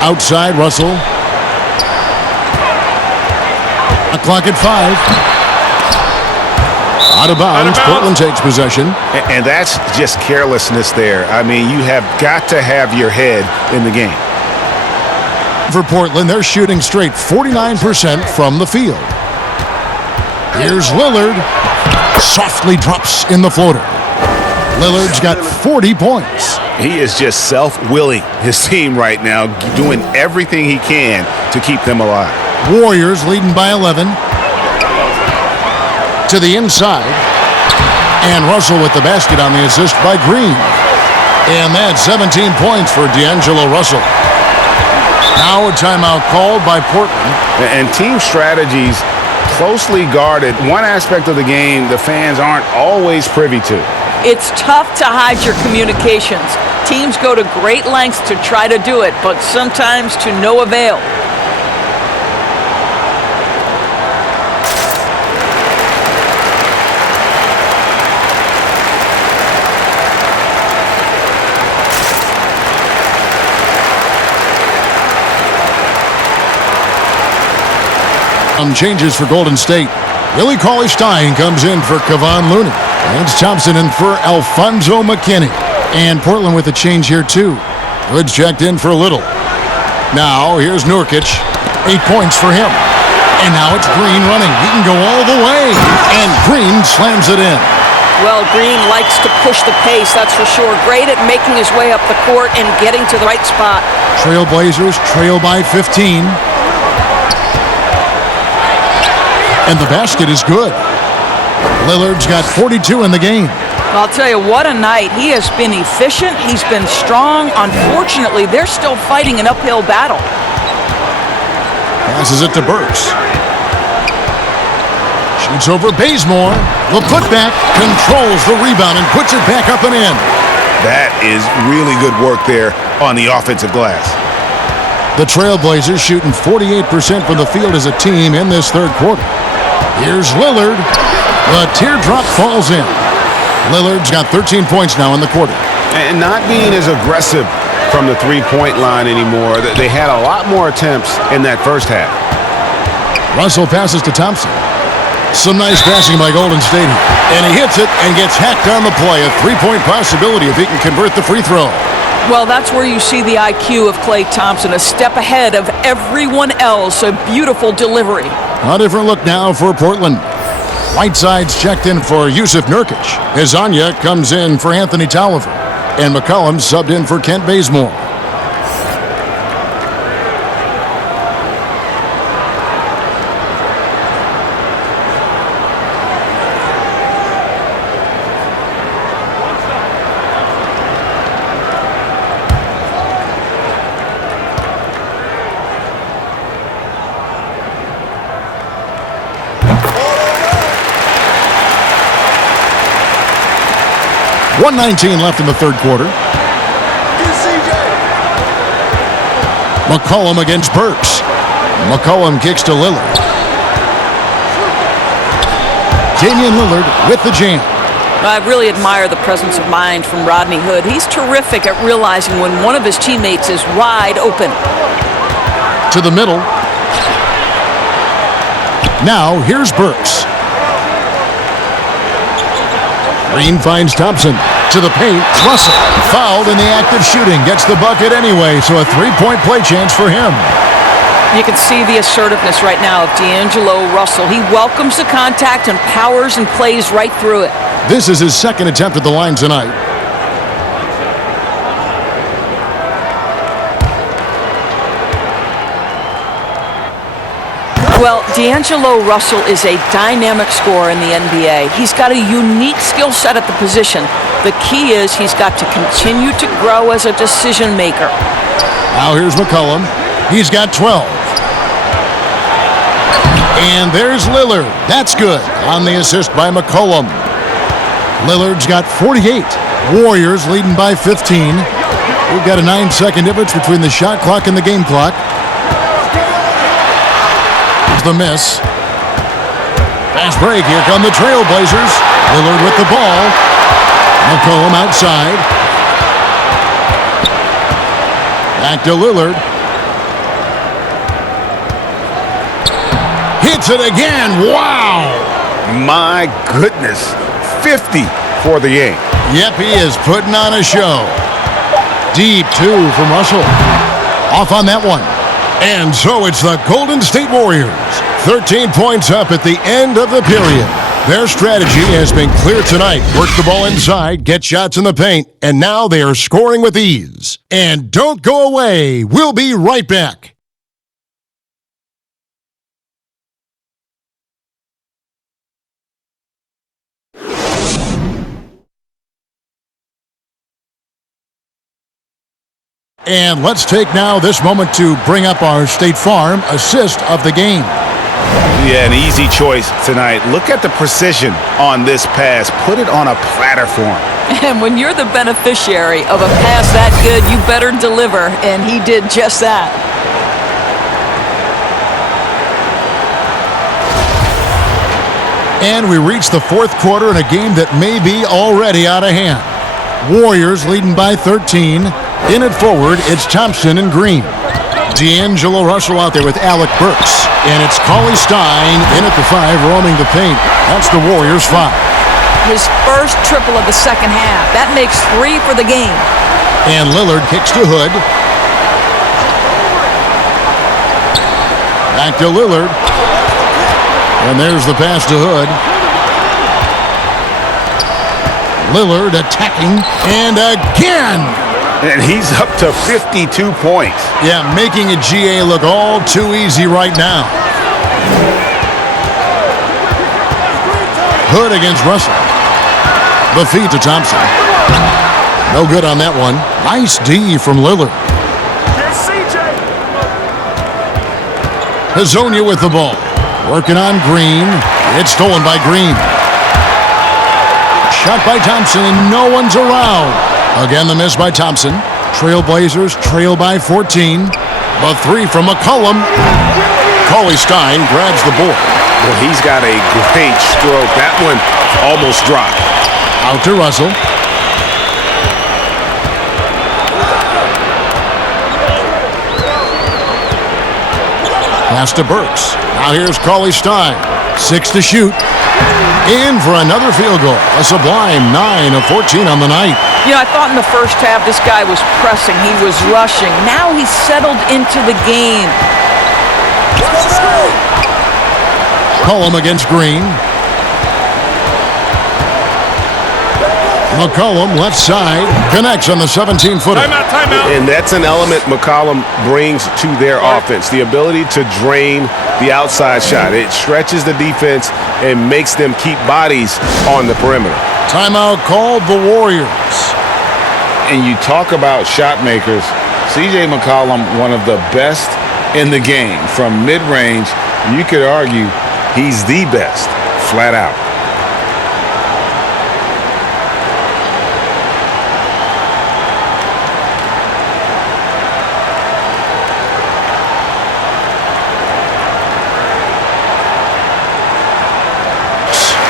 Outside, Russell. A clock at 5. Out of bounds. Portland takes possession. And that's just carelessness there. I mean, you have got to have your head in the game. For Portland, they're shooting straight 49% from the field. Here's Lillard. Softly drops in the floater. Lillard's got 40 points. He is just self-willing his team right now, doing everything he can to keep them alive. Warriors leading by 11. To the inside. And Russell with the basket on the assist by Green. And that's 17 points for D'Angelo Russell. Now a timeout called by Portland. And team strategies closely guarded. One aspect of the game the fans aren't always privy to. It's tough to hide your communications. Teams go to great lengths to try to do it, but sometimes to no avail. Changes for Golden State. Willie Cauley-Stein comes in for Kevon Looney. Lance Thompson in for Alfonso McKinney. And Portland with a change here too. Woods checked in for Little. Now here's Nurkic. 8 points for him. And now it's Green running. He can go all the way. And Green slams it in. Well, Green likes to push the pace, that's for sure. Great at making his way up the court and getting to the right spot. Trailblazers trail by 15. And the basket is good. Lillard's got 42 in the game. I'll tell you, what a night. He has been efficient. He's been strong. Unfortunately, they're still fighting an uphill battle. Passes it to Burks. Shoots over Bazemore. The putback controls the rebound and puts it back up and in. That is really good work there on the offensive glass. The Trailblazers shooting 48% from the field as a team in this third quarter. Here's Lillard. The teardrop falls in. Lillard's got 13 points now in the quarter. And not being as aggressive from the three-point line anymore. They had a lot more attempts in that first half. Russell passes to Thompson. Some nice passing by Golden State here. And he hits it and gets hacked on the play. A three-point possibility if he can convert the free throw. Well, that's where you see the IQ of Klay Thompson, a step ahead of everyone else. A beautiful delivery. A different look now for Portland. Whiteside's checked in for Yusuf Nurkic. Hezonja comes in for Anthony Tolliver. And McCollum subbed in for Kent Bazemore. .119 left in the third quarter. McCollum against Burks. McCollum kicks to Lillard. Damian Lillard with the jam. I really admire the presence of mind from Rodney Hood. He's terrific at realizing when one of his teammates is wide open. To the middle. Now here's Burks. Green finds Thompson. To the paint. Russell fouled in the act of shooting. Gets the bucket anyway, so a three-point play chance for him. You can see the assertiveness right now of D'Angelo Russell. He welcomes the contact and powers and plays right through it. This is his second attempt at the line tonight. Well, D'Angelo Russell is a dynamic scorer in the NBA. He's got a unique skill set at the position. The key is he's got to continue to grow as a decision maker. Now here's McCollum. He's got 12. And there's Lillard. That's good on the assist by McCollum. Lillard's got 48. Warriors leading by 15. We've got a 9-second difference between the shot clock and the game clock. The miss. Fast break. Here come the Trailblazers. Lillard with the ball. McCollum outside. Back to Lillard. Hits it again. Wow. My goodness. 50 for the game. Yep, he is putting on a show. Deep two from Russell. Off on that one. And so it's the Golden State Warriors. 13 points up at the end of the period. Their strategy has been clear tonight. Work the ball inside, get shots in the paint, and now they are scoring with ease. And don't go away. We'll be right back. And let's take now this moment to bring up our State Farm assist of the game. Yeah, an easy choice tonight. Look at the precision on this pass. Put it on a platter for him. And when you're the beneficiary of a pass that good, you better deliver, and he did just that. And we reach the fourth quarter in a game that may be already out of hand. Warriors leading by 13. In it forward, it's Thompson and Green. D'Angelo Russell out there with Alec Burks. And it's Cauley Stein in at the 5, roaming the paint. That's the Warriors' 5. His first triple of the second half. That makes 3 for the game. And Lillard kicks to Hood. Back to Lillard. And there's the pass to Hood. Lillard attacking. And again! And he's up to 52 points. Yeah, making a GA look all too easy right now. Hood against Russell. The feed to Thompson. No good on that one. Nice D from Lillard. Hazonia with the ball. Working on Green. It's stolen by Green. Shot by Thompson, and no one's around. Again, the miss by Thompson. Trailblazers trail by 14. The three from McCollum. Cauley Stein grabs the board. Well, he's got a great stroke. That one almost dropped. Out to Russell. Pass to Burks. Now here's Cauley Stein. 6 to shoot. In for another field goal. A sublime 9 of 14 on the night. You know, I thought in the first half this guy was pressing. He was rushing. Now he's settled into the game. McCollum against Green. McCollum left side. Connects on the 17-footer. Timeout. And that's an element McCollum brings to their offense. The ability to drain the outside shot. It stretches the defense and makes them keep bodies on the perimeter. Timeout called the Warriors. And you talk about shot makers. C.J. McCollum, one of the best in the game. From mid-range, you could argue he's the best, flat out.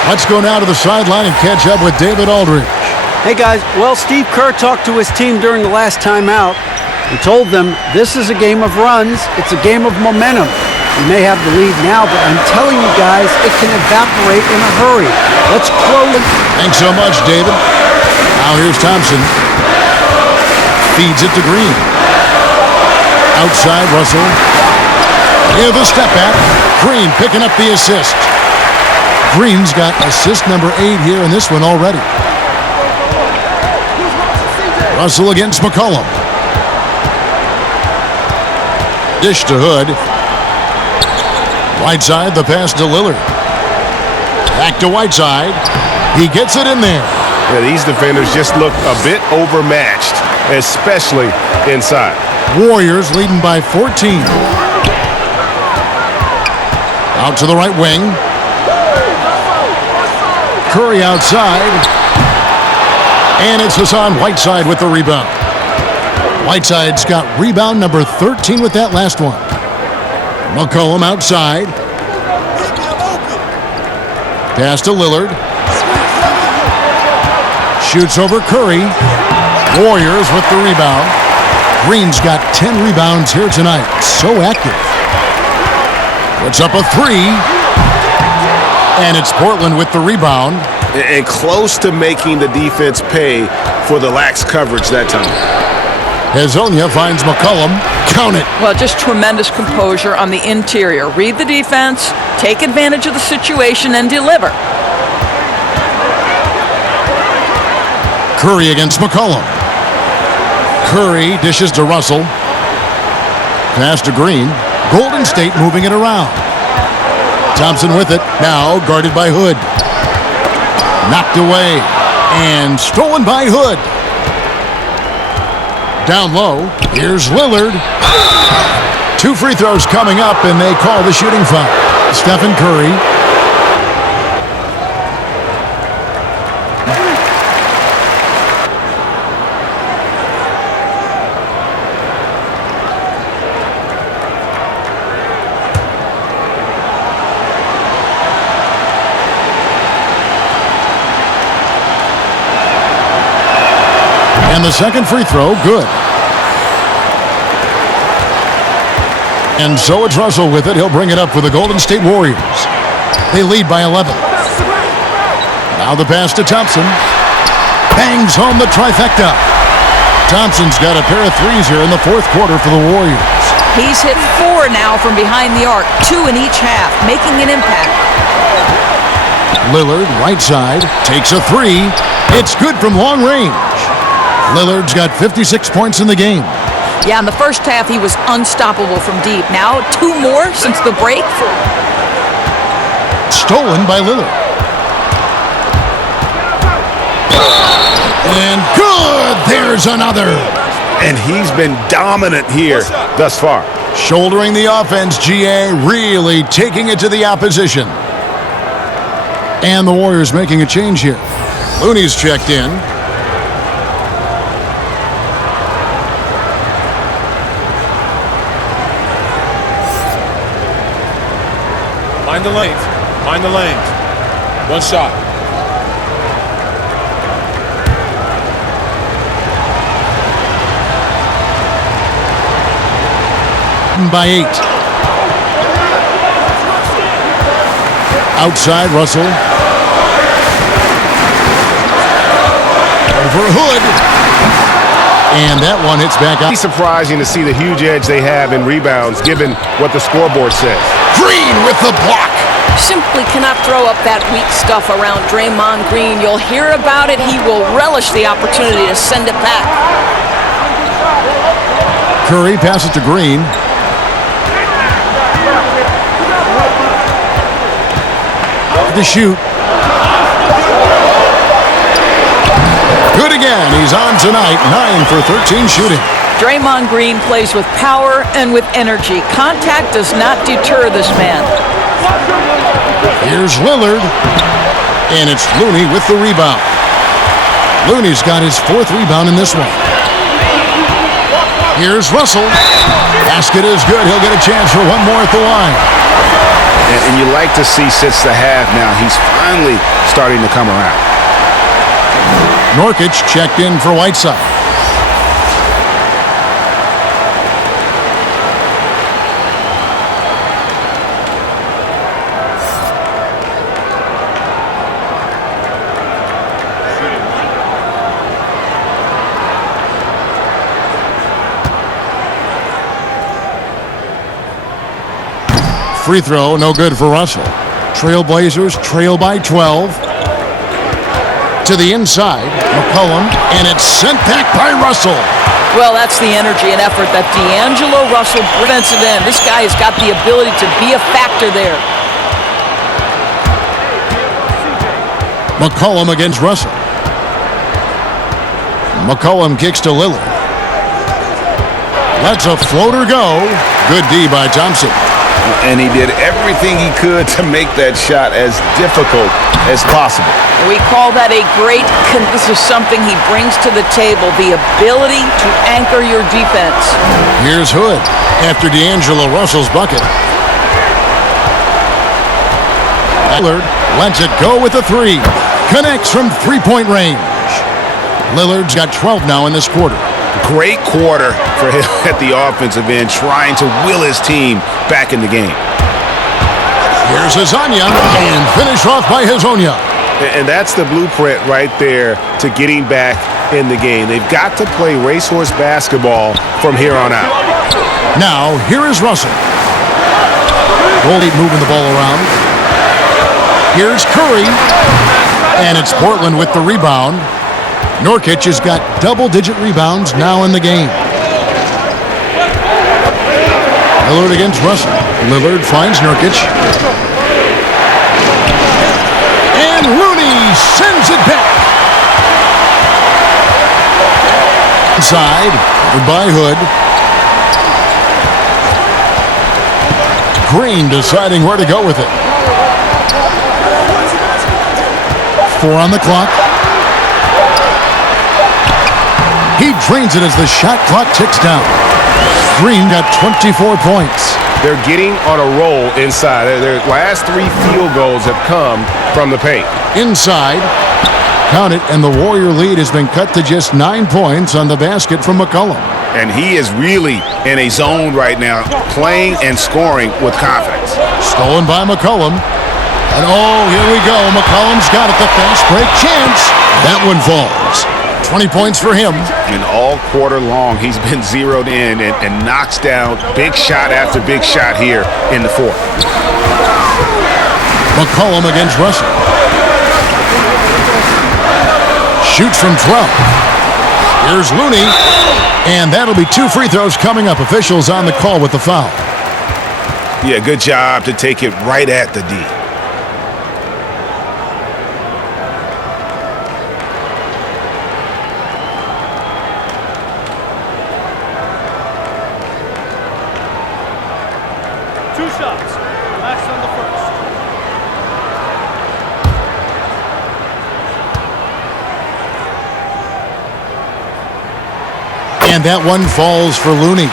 Let's go now to the sideline and catch up with David Aldridge. Hey guys, well, Steve Kerr talked to his team during the last timeout. He told them this is a game of runs. It's a game of momentum. We may have the lead now, but I'm telling you guys, it can evaporate in a hurry. Let's close it. Thanks so much, David. Now here's Thompson. Feeds it to Green. Outside, Russell. Here's the step back. Green picking up the assist. Green's got assist number 8 here in this one already. Russell against McCollum. Dish to Hood. Whiteside, the pass to Lillard. Back to Whiteside. He gets it in there. Yeah, these defenders just look a bit overmatched, especially inside. Warriors leading by 14. Out to the right wing. Curry outside. And it's Hassan Whiteside with the rebound. Whiteside's got rebound number 13 with that last one. McCollum outside. Pass to Lillard. Shoots over Curry. Warriors with the rebound. Green's got 10 rebounds here tonight. So active. Puts up a 3. And it's Portland with the rebound. And close to making the defense pay for the lax coverage that time. Hazonia finds McCollum. Count it. Well, just tremendous composure on the interior. Read the defense, take advantage of the situation, and deliver. Curry against McCollum. Curry dishes to Russell. Pass to Green. Golden State moving it around. Thompson with it. Now guarded by Hood. Knocked away. And stolen by Hood. Down low. Here's Lillard. 2 free throws coming up, and they call the shooting foul. Stephen Curry. And the second free throw, good. And so it's Russell with it. He'll bring it up for the Golden State Warriors. They lead by 11. Now the pass to Thompson. Bangs home the trifecta. Thompson's got a pair of threes here in the fourth quarter for the Warriors. He's hit 4 now from behind the arc, 2 in each half, making an impact. Lillard, right side, takes a 3. It's good from long range. Lillard's got 56 points in the game. Yeah, in the first half, he was unstoppable from deep. Now, 2 more since the break. Stolen by Lillard. And good! There's another. And he's been dominant here thus far. Shouldering the offense, GA really taking it to the opposition. And the Warriors making a change here. Looney's checked in. Mind the lanes. Mind the lanes. One shot. By 8. Outside, Russell. Over Hood. And that one hits back out. It's surprising to see the huge edge they have in rebounds given what the scoreboard says. Green with the block. Simply cannot throw up that weak stuff around Draymond Green. You'll hear about it. He will relish the opportunity to send it back. Curry passes to Green. To shoot. Good again. He's on tonight. 9 for 13 shooting. Draymond Green plays with power and with energy. Contact does not deter this man. Here's Lillard. And it's Looney with the rebound. Looney's got his 4th rebound in this one. Here's Russell. Basket is good. He'll get a chance for one more at the line. And you like to see since the half now, he's finally starting to come around. Nurkic checked in for Whiteside. Free throw, no good for Russell. Trailblazers trail by 12. To the inside, McCollum, and it's sent back by Russell. Well, that's the energy and effort that D'Angelo Russell brings it in. This guy has got the ability to be a factor there. McCollum against Russell. McCollum kicks to Lillard. Lets a floater go. Good D by Thompson. And he did everything he could to make that shot as difficult as possible. We call that a this is something he brings to the table, the ability to anchor your defense. Here's Hood after D'Angelo Russell's bucket. Lillard lets it go with a 3. Connects from three-point range. Lillard's got 12 now in this quarter. Great quarter for him at the offensive end, trying to will his team back in the game. Here's Hezonja, and finish off by Hezonja. And that's the blueprint right there to getting back in the game. They've got to play racehorse basketball from here on out. Now, here is Russell. Goldie moving the ball around. Here's Curry, and it's Portland with the rebound. Nurkic has got double-digit rebounds now in the game. Lillard against Russell. Lillard finds Nurkic. And Looney sends it back. Inside, by Hood. Green deciding where to go with it. 4 on the clock. He drains it as the shot clock ticks down. Green got 24 points. They're getting on a roll inside. Their last 3 field goals have come from the paint. Inside, count it, and the Warrior lead has been cut to just 9 points on the basket from McCollum. And he is really in a zone right now, playing and scoring with confidence. Stolen by McCollum. And oh, here we go. McCollum's got it, the fast break chance. That one falls. 20 points for him. And all quarter long, he's been zeroed in and knocks down big shot after big shot here in the 4th. McCollum against Russell. Shoots from 12. Here's Looney. And that'll be 2 free throws coming up. Officials on the call with the foul. Yeah, good job to take it right at the D. 2 shots. Match on the first. And that one falls for Looney.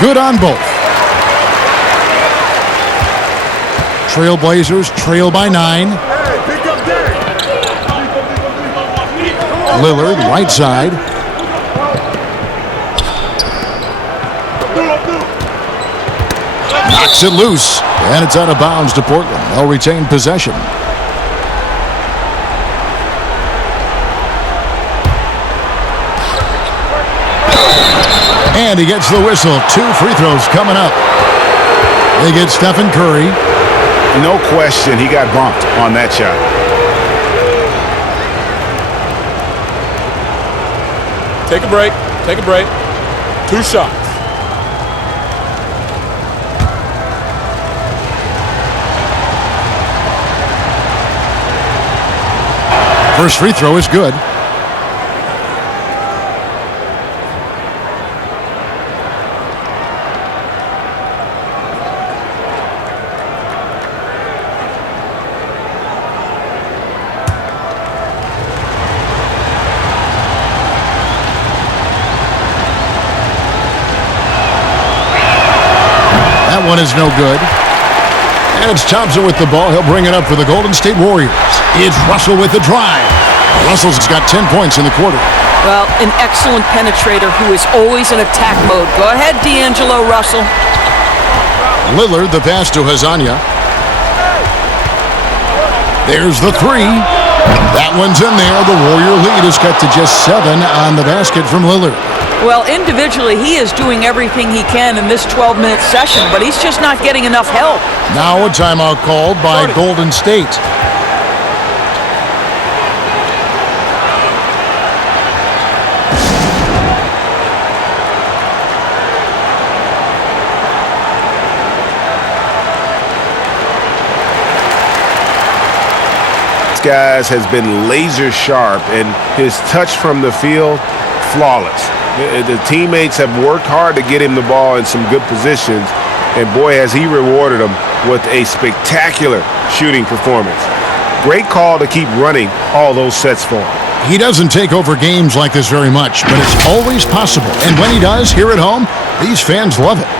Good on both. Trailblazers trail by 9. Lillard, right side. Knocks it loose, and it's out of bounds to Portland. They'll retain possession. And he gets the whistle. 2 free throws coming up. They get Stephen Curry. No question, he got bumped on that shot. Take a break. Take a break. 2 shots. First free throw is good. That one is no good. And it's Thompson with the ball. He'll bring it up for the Golden State Warriors. It's Russell with the drive. Russell's got 10 points in the quarter. Well, an excellent penetrator who is always in attack mode. Go ahead, D'Angelo Russell. Lillard, the pass to Hazanya. There's the 3. That one's in there. The Warrior lead is cut to just 7 on the basket from Lillard. Well, individually, he is doing everything he can in this 12-minute session, but he's just not getting enough help. Now a timeout called by Golden State. This guy has been laser sharp, and his touch from the field, flawless. The teammates have worked hard to get him the ball in some good positions, and boy, has he rewarded them with a spectacular shooting performance. Great call to keep running all those sets for him. He doesn't take over games like this very much, but it's always possible. And when he does, here at home, these fans love it.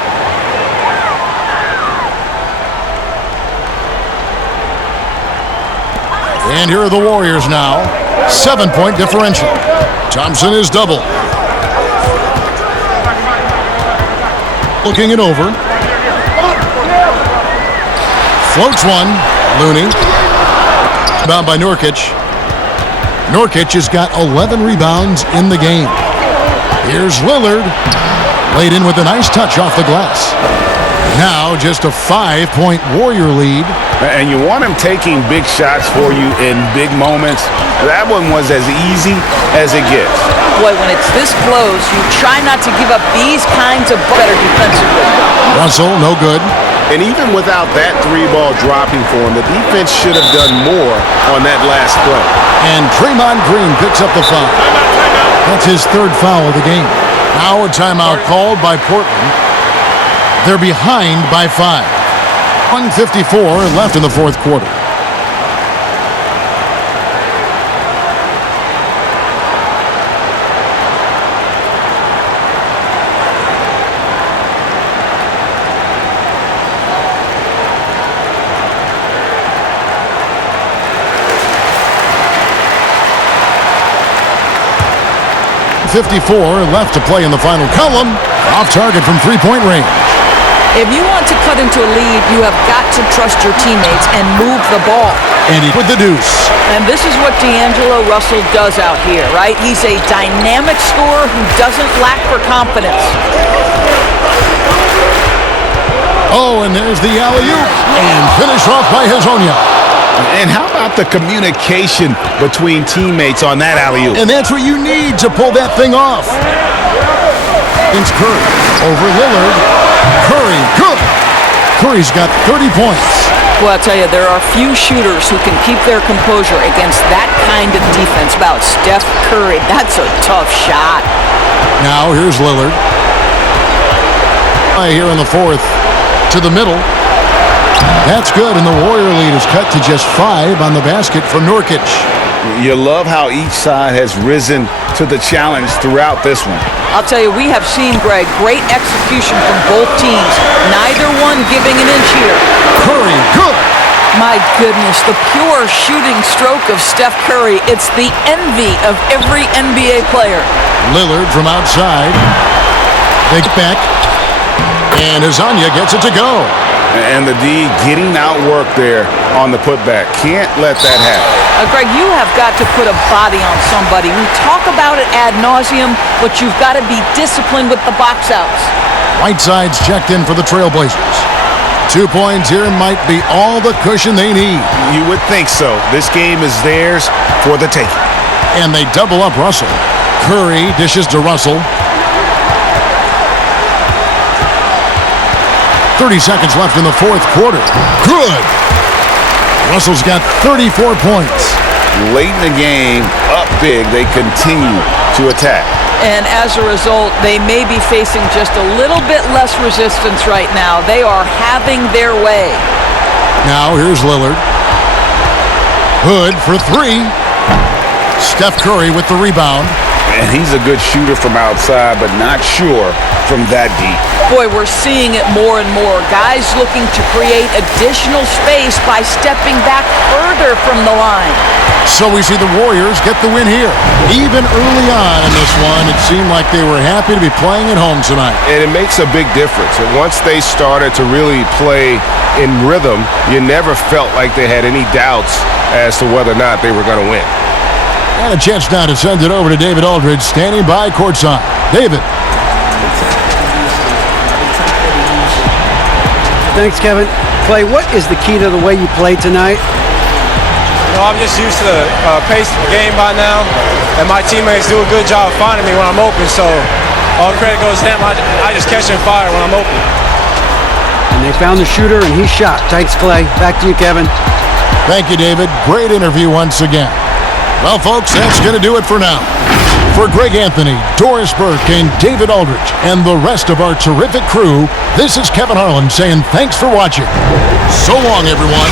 And here are the Warriors now. 7-point differential. Thompson is double. Looking it over. Floats one. Looney. Rebound by Nurkic. Nurkic has got 11 rebounds in the game. Here's Lillard. Laid in with a nice touch off the glass. Now just a 5-point Warrior lead. And you want him taking big shots for you in big moments. That one was as easy as it gets. Boy, when it's this close, you try not to give up these kinds of better defensively. Russell, no good. And even without that 3-ball dropping for him, the defense should have done more on that last play. And Draymond Green picks up the foul. That's his 3rd foul of the game. Now a timeout called by Portland. They're behind by 5. 1:54 left in the 4th quarter. .54 left to play in the final column. Off target from 3-point range. If you want to cut into a lead, you have got to trust your teammates and move the ball. And he put the deuce. And this is what D'Angelo Russell does out here, right? He's a dynamic scorer who doesn't lack for confidence. Oh, and there's the alley-oop. And finished off by Hazanya. And how about the communication between teammates on that alley-oop? And that's what you need to pull that thing off. It's Curry over Lillard. Curry, good. Curry's got 30 points. Well, I'll tell you, there are few shooters who can keep their composure against that kind of defense. About Steph Curry, that's a tough shot. Now here's Lillard. Here in the fourth to the middle. That's good, and the Warrior lead is cut to just 5 on the basket for Nurkic. You love how each side has risen to the challenge throughout this one. I'll tell you, we have seen, Greg, great execution from both teams. Neither one giving an inch here. Curry, good. My goodness, the pure shooting stroke of Steph Curry. It's the envy of every NBA player. Lillard from outside. They get back. And Azania gets it to go. And the D getting outworked there on the putback. Can't let that happen. Greg, you have got to put a body on somebody. We talk about it ad nauseum, but you've got to be disciplined with the box outs. Whiteside's checked in for the Trailblazers. 2 points here might be all the cushion they need. You would think so. This game is theirs for the taking. And they double up Russell. Curry dishes to Russell. 30 seconds left in the fourth quarter. Good. Russell's got 34 points. Late in the game, up big, they continue to attack. And as a result, they may be facing just a little bit less resistance right now. They are having their way. Now here's Lillard. Hood for 3. Steph Curry with the rebound. And he's a good shooter from outside, but not sure from that deep. Boy, we're seeing it more and more. Guys looking to create additional space by stepping back further from the line. So we see the Warriors get the win here. Even early on in this one, it seemed like they were happy to be playing at home tonight. And it makes a big difference. And once they started to really play in rhythm, you never felt like they had any doubts as to whether or not they were going to win. And a chance now to send it over to David Aldridge, standing by courtside. David. Thanks, Kevin. Clay, what is the key to the way you played tonight? I'm just used to the pace of the game by now, and my teammates do a good job finding me when I'm open, so all credit goes to them. I just catch and fire when I'm open. And they found the shooter, and he shot. Thanks, Clay. Back to you, Kevin. Thank you, David. Great interview once again. Well, folks, that's going to do it for now. For Greg Anthony, Doris Burke, and David Aldridge, and the rest of our terrific crew, this is Kevin Harlan saying thanks for watching. So long, everyone.